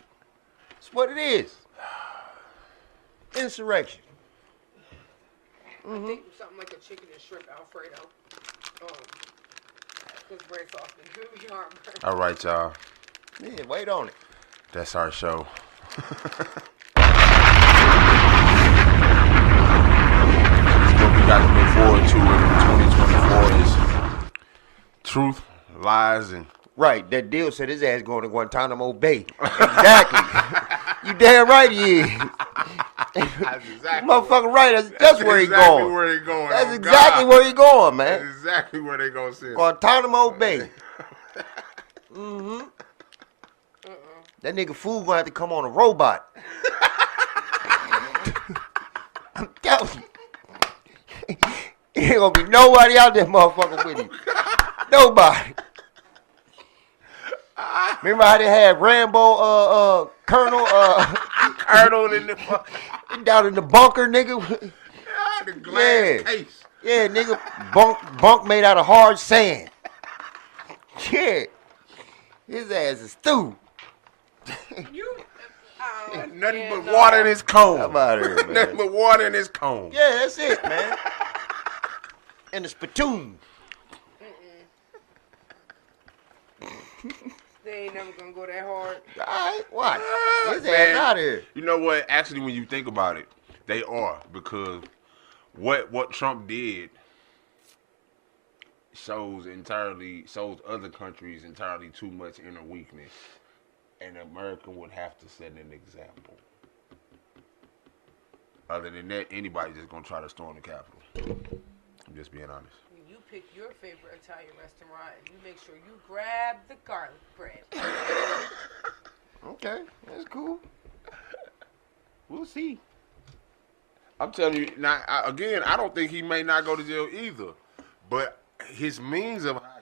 It's what it is. Insurrection. I think something like a chicken and shrimp Alfredo. With bread sauce and All right, y'all. Yeah, wait on it. That's our show. What we got to look forward to in 2024 is truth, lies, and... Right, that deal said his ass going to Guantanamo Bay. Exactly. You damn right he is. That's exactly Motherfucker right, that's where he going. Where he going. That's exactly where he going, man. That's exactly where they gonna send him. Guantanamo Bay. Mm-hmm. That nigga fool gonna have to come on a robot. I'm telling you. Ain't gonna be nobody out there motherfucker with him. Nobody. Remember how they had Rambo, Colonel, Colonel in the down in the bunker, nigga? the glass case. Yeah, nigga, bunk made out of hard sand. Yeah. His ass is stew. Nothing but water in his cone. How about it, man? Nothing but water in his cone. Yeah, that's it, man. And the spittoon. They ain't never gonna go that hard. All right, watch. His Man, ass out of here. You know what? Actually, when you think about it, they are, because what Trump did shows other countries entirely too much inner weakness, and America would have to set an example. Other than that, anybody's just gonna try to storm the Capitol. I'm just being honest. You pick your favorite Italian restaurant and you make sure you grab the garlic bread. Okay, that's cool. We'll see. I'm telling you, now, I don't think he may not go to jail either, but his means of how